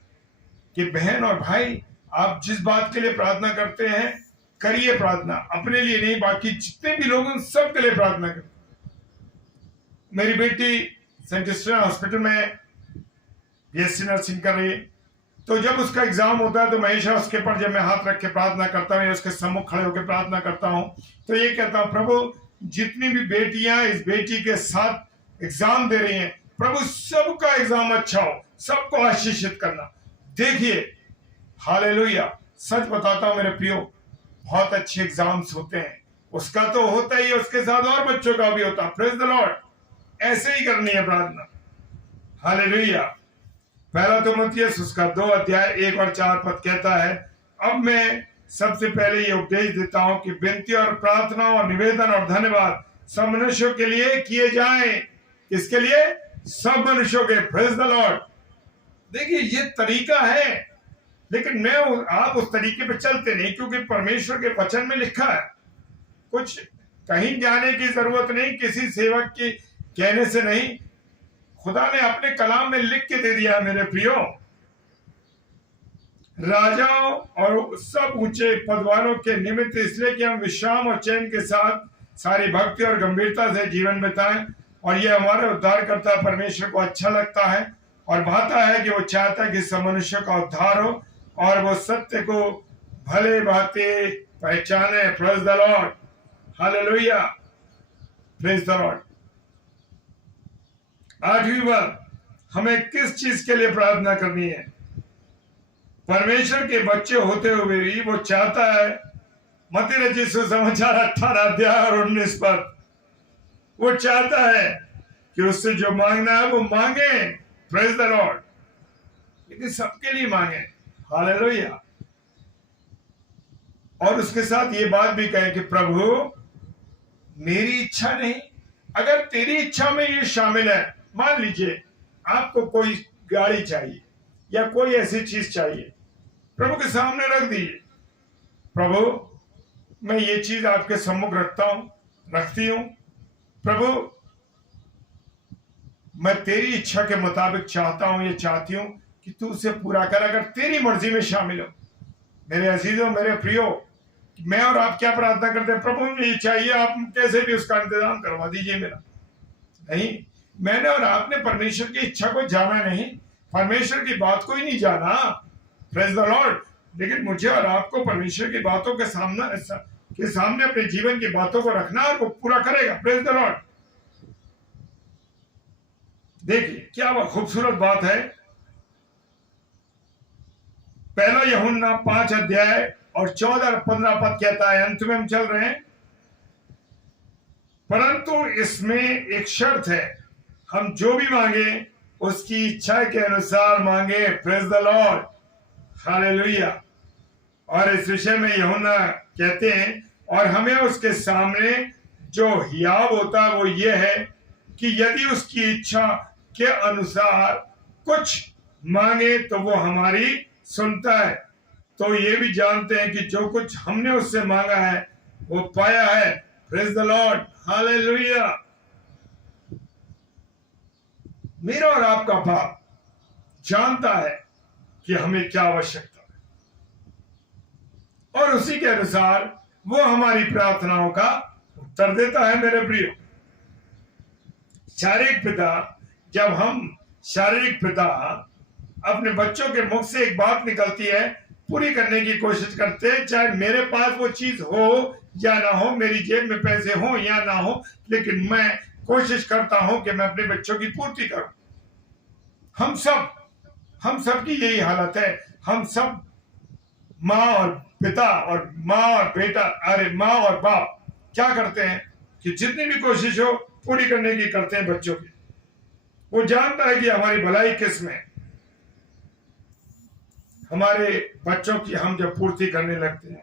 कि बहन और भाई, आप जिस बात के लिए प्रार्थना करते हैं करिए प्रार्थना, अपने लिए नहीं, बाकी जितने भी लोग उन सब के लिए प्रार्थना करें। मेरी बेटी सेंट क्रिस्टियन हॉस्पिटल में बीएससी नर्सिंग कर रही है, तो जब उसका एग्जाम होता है तो हमेशा उसके पर जब मैं हाथ रख के प्रार्थना करता हूँ या उसके सम्मुख खड़े होकर प्रार्थना करता हूँ, तो ये कहता हूँ, प्रभु जितनी भी बेटियां इस बेटी के साथ एग्जाम दे रही हैं, प्रभु सबका एग्जाम अच्छा हो, सबको आशीषित करना। देखिए हालेलुया। सच बताता हूं मेरे प्रियो, बहुत अच्छे एग्जाम्स होते हैं, उसका तो होता ही है, उसके साथ और बच्चों का भी होता है। Praise the Lord. ऐसे ही करनी है प्रार्थना। हालेलुया। पहला तिमुथियुस उसका 2 अध्याय 1 और 4 पद कहता है, अब मैं सबसे पहले ये उपदेश देता हूं कि विनती और प्रार्थना और निवेदन और धन्यवाद सब मनुष्यों के लिए किए जाएं। किसके लिए? सब मनुष्यों के। Praise the Lord. देखिए ये तरीका है, लेकिन आप उस तरीके पे चलते नहीं, क्योंकि परमेश्वर के वचन में लिखा है। कुछ कहीं जाने की जरूरत नहीं, किसी सेवक के कहने से नहीं, खुदा ने अपने कलाम में लिख के दे दिया है मेरे प्रियो। राजाओं और सब ऊंचे पद वालों के निमित्त इसलिए कि हम विश्राम और चैन के साथ सारी भक्ति और गंभीरता से जीवन बिताएं, और ये हमारे उद्धारकर्ता परमेश्वर को अच्छा लगता है और भाता है कि वो चाहता है कि सब मनुष्य का उद्धार हो और वो सत्य को भले भांति पहचाने। Praise the Lord. Hallelujah. Praise the Lord. 8वीं बात, हमें किस चीज के लिए प्रार्थना करनी है? परमेश्वर के बच्चे होते हुए भी वो चाहता है, मत्ती रचित सुसमाचार 18 अध्याय और 19 पद, वो चाहता है कि उससे जो मांगना है वो मांगे। Praise the Lord. लेकिन सबके लिए मांगे। हालेलुया। और उसके साथ ये बात भी कहे कि प्रभु मेरी इच्छा नहीं, अगर तेरी इच्छा में ये शामिल है, मान लीजिए आपको कोई गाड़ी चाहिए या कोई ऐसी चीज चाहिए, प्रभु के सामने रख दीजिए, प्रभु मैं ये चीज आपके सम्मुख रखती हूं, प्रभु मैं तेरी इच्छा के मुताबिक चाहता हूं, ये चाहती हूं कि तू उसे पूरा कर, अगर तेरी मर्जी में शामिल हो। मेरे अजीजों, मेरे प्रियो, मैं और आप क्या प्रार्थना करते हैं? प्रभु मुझे ये चाहिए, आप कैसे भी उसका इंतजाम करवा दीजिए मेरा। नहीं, मैंने और आपने परमेश्वर की इच्छा को जाना नहीं, परमेश्वर की बात को ही नहीं जाना। Praise the Lord. लेकिन मुझे और आपको परमेश्वर की बातों के सामने अपने जीवन की बातों को रखना और वो पूरा करेगा। Praise the Lord. देखिए क्या वह खूबसूरत बात है। पहला यूहन्ना 5 अध्याय और 14 और 15 पद कहता है, अंत में हम चल रहे हैं, परंतु इसमें एक शर्त है, हम जो भी मांगे उसकी इच्छा के अनुसार मांगे। Praise the Lord. हालेलुया। और इस विषय में यूहन्ना कहते हैं, और हमें उसके सामने जो हियाव होता है वो ये है कि यदि उसकी इच्छा के अनुसार कुछ मांगे तो वो हमारी सुनता है। तो ये भी जानते हैं कि जो कुछ हमने उससे मांगा है वो पाया है। Praise the Lord. हालेलुया। मेरा और आपका बाप जानता है कि हमें क्या आवश्यकता है, और उसी के अनुसार वो हमारी प्रार्थनाओं का उत्तर देता है। मेरे प्रियो, शारीरिक पिता, जब हम शारीरिक पिता अपने बच्चों के मुख से एक बात निकलती है पूरी करने की कोशिश करते हैं, चाहे मेरे पास वो चीज हो या ना हो, मेरी जेब में पैसे हो या ना हो, लेकिन मैं कोशिश करता हूं कि मैं अपने बच्चों की पूर्ति करूं। हम सब की यही हालत है। हम सब माँ और पिता और माँ और बेटा, अरे माँ और बाप क्या करते हैं कि जितनी भी कोशिश हो पूरी करने की करते हैं बच्चों की। वो जानता है कि हमारी भलाई किस में। हमारे बच्चों की हम जब पूर्ति करने लगते हैं,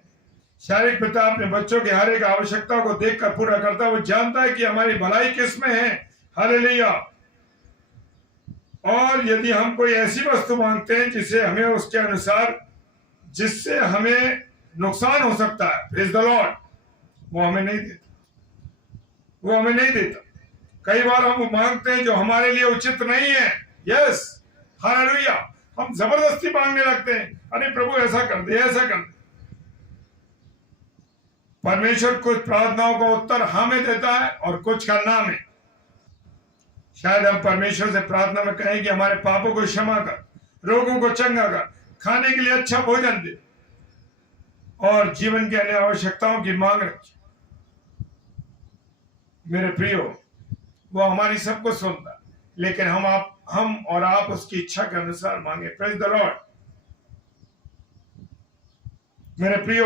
शारीरिक पिता अपने बच्चों की हर एक आवश्यकता को देखकर पूरा करता है। वो जानता है कि हमारी भलाई किस में है। हालेलुया। और यदि हम कोई ऐसी वस्तु मांगते हैं जिसे हमें उसके अनुसार, जिससे हमें नुकसान हो सकता है, प्रेज द लॉर्ड, वो हमें नहीं देता। कई बार हम मांगते हैं जो हमारे लिए उचित नहीं है। Yes, hallelujah. हम जबरदस्ती मांगने लगते हैं, अरे प्रभु ऐसा कर दे, ऐसा कर दे। परमेश्वर कुछ प्रार्थनाओं का उत्तर हमें देता है और कुछ का ना में। शायद हम परमेश्वर से प्रार्थना में कहें कि हमारे पापों को क्षमा कर, रोगों को चंगा कर, खाने के लिए अच्छा भोजन दे और जीवन की अन्य आवश्यकताओं की मांग रखे। मेरे प्रियो, वो हमारी सबको सुनता है, लेकिन हम और आप उसकी इच्छा के अनुसार मांगे। Praise the Lord. मेरे प्रियो,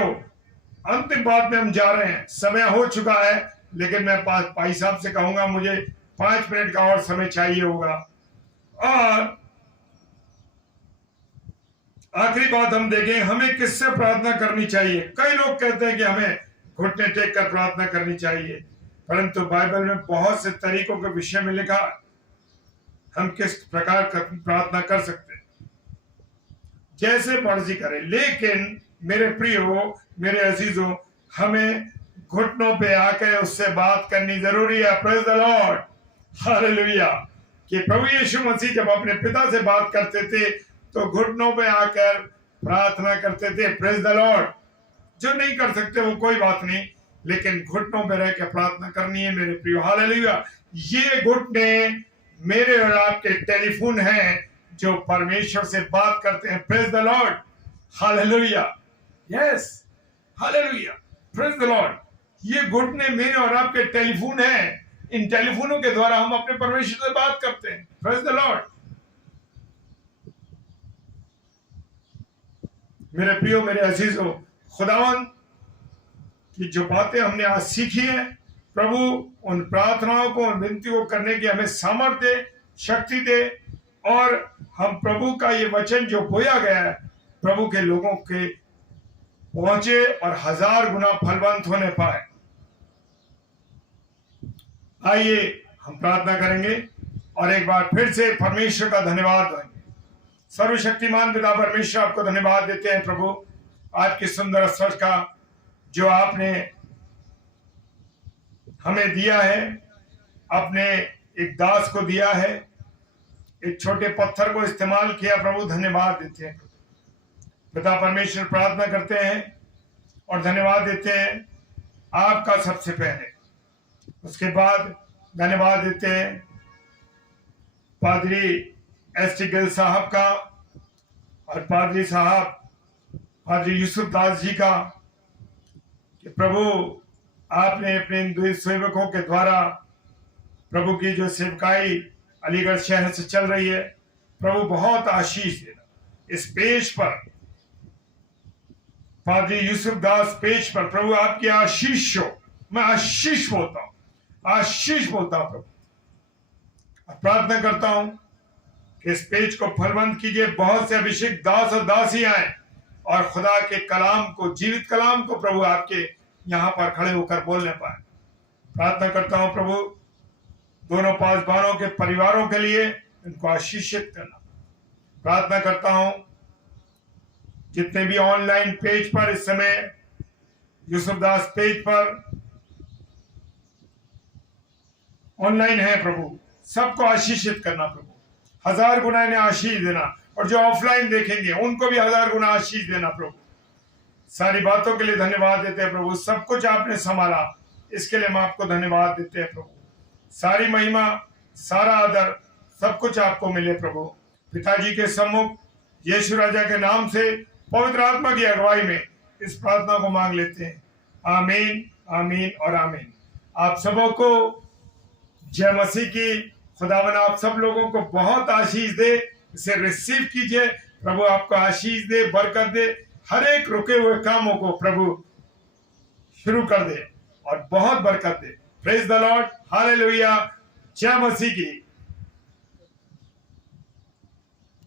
अंतिम बात में हम जा रहे हैं। समय हो चुका है, लेकिन मैं भाई साहब से कहूंगा मुझे 5 मिनट का और समय चाहिए होगा। और आखिरी बात हम देखें, हमें किससे प्रार्थना करनी चाहिए। कई लोग कहते हैं कि हमें घुटने टेक कर प्रार्थना करनी चाहिए, परंतु बाइबल में बहुत से तरीकों के विषय में लिखा है हम किस प्रकार प्रार्थना कर सकते हैं, जैसे मर्जी करें। लेकिन मेरे प्रियो, मेरे अजीजों, हमें घुटनों पे आकर उससे बात करनी जरूरी है। Praise the Lord, hallelujah. कि प्रभु यीशु मसीह जब अपने पिता से बात करते थे तो घुटनों पे आकर प्रार्थना करते थे। Praise the Lord. जो नहीं कर सकते वो कोई बात नहीं, लेकिन घुटनों पे रह के प्रार्थना करनी है मेरे प्रियो। हालेलुया। ये घुटने मेरे और आपके टेलीफोन हैं जो परमेश्वर से बात करते हैं। Praise the Lord, hallelujah. Yes, hallelujah, praise the Lord. ये घुटने मेरे और आपके टेलीफोन हैं। इन टेलीफोनों के द्वारा हम अपने परमेश्वर से बात करते हैं। Praise the Lord. मेरे प्रियो, मेरे अजीजों, खुदावन की जो बातें हमने आज सीखी हैं, प्रभु उन प्रार्थनाओं को, उन विनतियों को करने की हमें सामर्थ्य दे, शक्ति दे, और हम प्रभु का ये वचन जो बोया गया है प्रभु के लोगों के पहुंचे और 1000 गुना फलवंत होने पाए। आइए हम प्रार्थना करेंगे और एक बार फिर से परमेश्वर का धन्यवाद देंगे। सर्वशक्तिमान पिता परमेश्वर, आपको धन्यवाद देते हैं प्रभु, आज की सुंदर अवसर का जो आपने हमें दिया है, अपने एक दास को दिया है, एक छोटे पत्थर को इस्तेमाल किया। प्रभु धन्यवाद देते हैं पिता परमेश्वर। प्रार्थना करते हैं और धन्यवाद देते हैं आपका सबसे पहले, उसके बाद धन्यवाद देते हैं पादरी एस.टी. गिल साहब का और पादरी साहब पादरी यूसुफ दास जी का, कि प्रभु आपने अपने इन 2 सेवकों के द्वारा प्रभु की जो सेवकाई अलीगढ़ शहर से चल रही है, प्रभु बहुत आशीष देना। इस पेज पर पादरी यूसुफ दास पेज पर प्रभु आपकी आशीष हो। मैं आशीष बोलता हूं, आशीष बोलता हूं प्रभु। प्रार्थना करता हूं कि इस पेज को फलवंत कीजिए, बहुत से अभिषेक दास और दासी आए और खुदा के कलाम को, जीवित कलाम को प्रभु आपके यहाँ पर खड़े होकर बोलने पाए। प्रार्थना करता हूं प्रभु दोनों पासबानों के परिवारों के लिए, इनको आशीषित करना। प्रार्थना करता हूं जितने भी ऑनलाइन पेज पर इस समय यूसुफ दास पेज पर ऑनलाइन है प्रभु, सबको आशीषित करना प्रभु। 1000 गुना इन्हें आशीष देना, और जो ऑफलाइन देखेंगे उनको भी 1000 गुना आशीष देना प्रभु। सारी बातों के लिए धन्यवाद देते हैं प्रभु। सब कुछ आपने संभाला, इसके लिए हम आपको धन्यवाद देते हैं प्रभु। सारी महिमा, सारा आदर, सब कुछ आपको मिले प्रभु। पिताजी के सम्मुख यीशु राजा के नाम से पवित्र आत्मा की अगुवाई में इस प्रार्थना को मांग लेते हैं। आमीन, आमीन और आमीन। आप सबों को जय मसीह की। खुदावन आप सब लोगों को बहुत आशीष दे। इसे रिसीव कीजिए। प्रभु आपको आशीष दे, बरकत दे। हर एक रुके हुए कामों को प्रभु शुरू कर दे और बहुत बरकत दे। प्रेज द लॉर्ड, हालेलुया, जय मसीह की।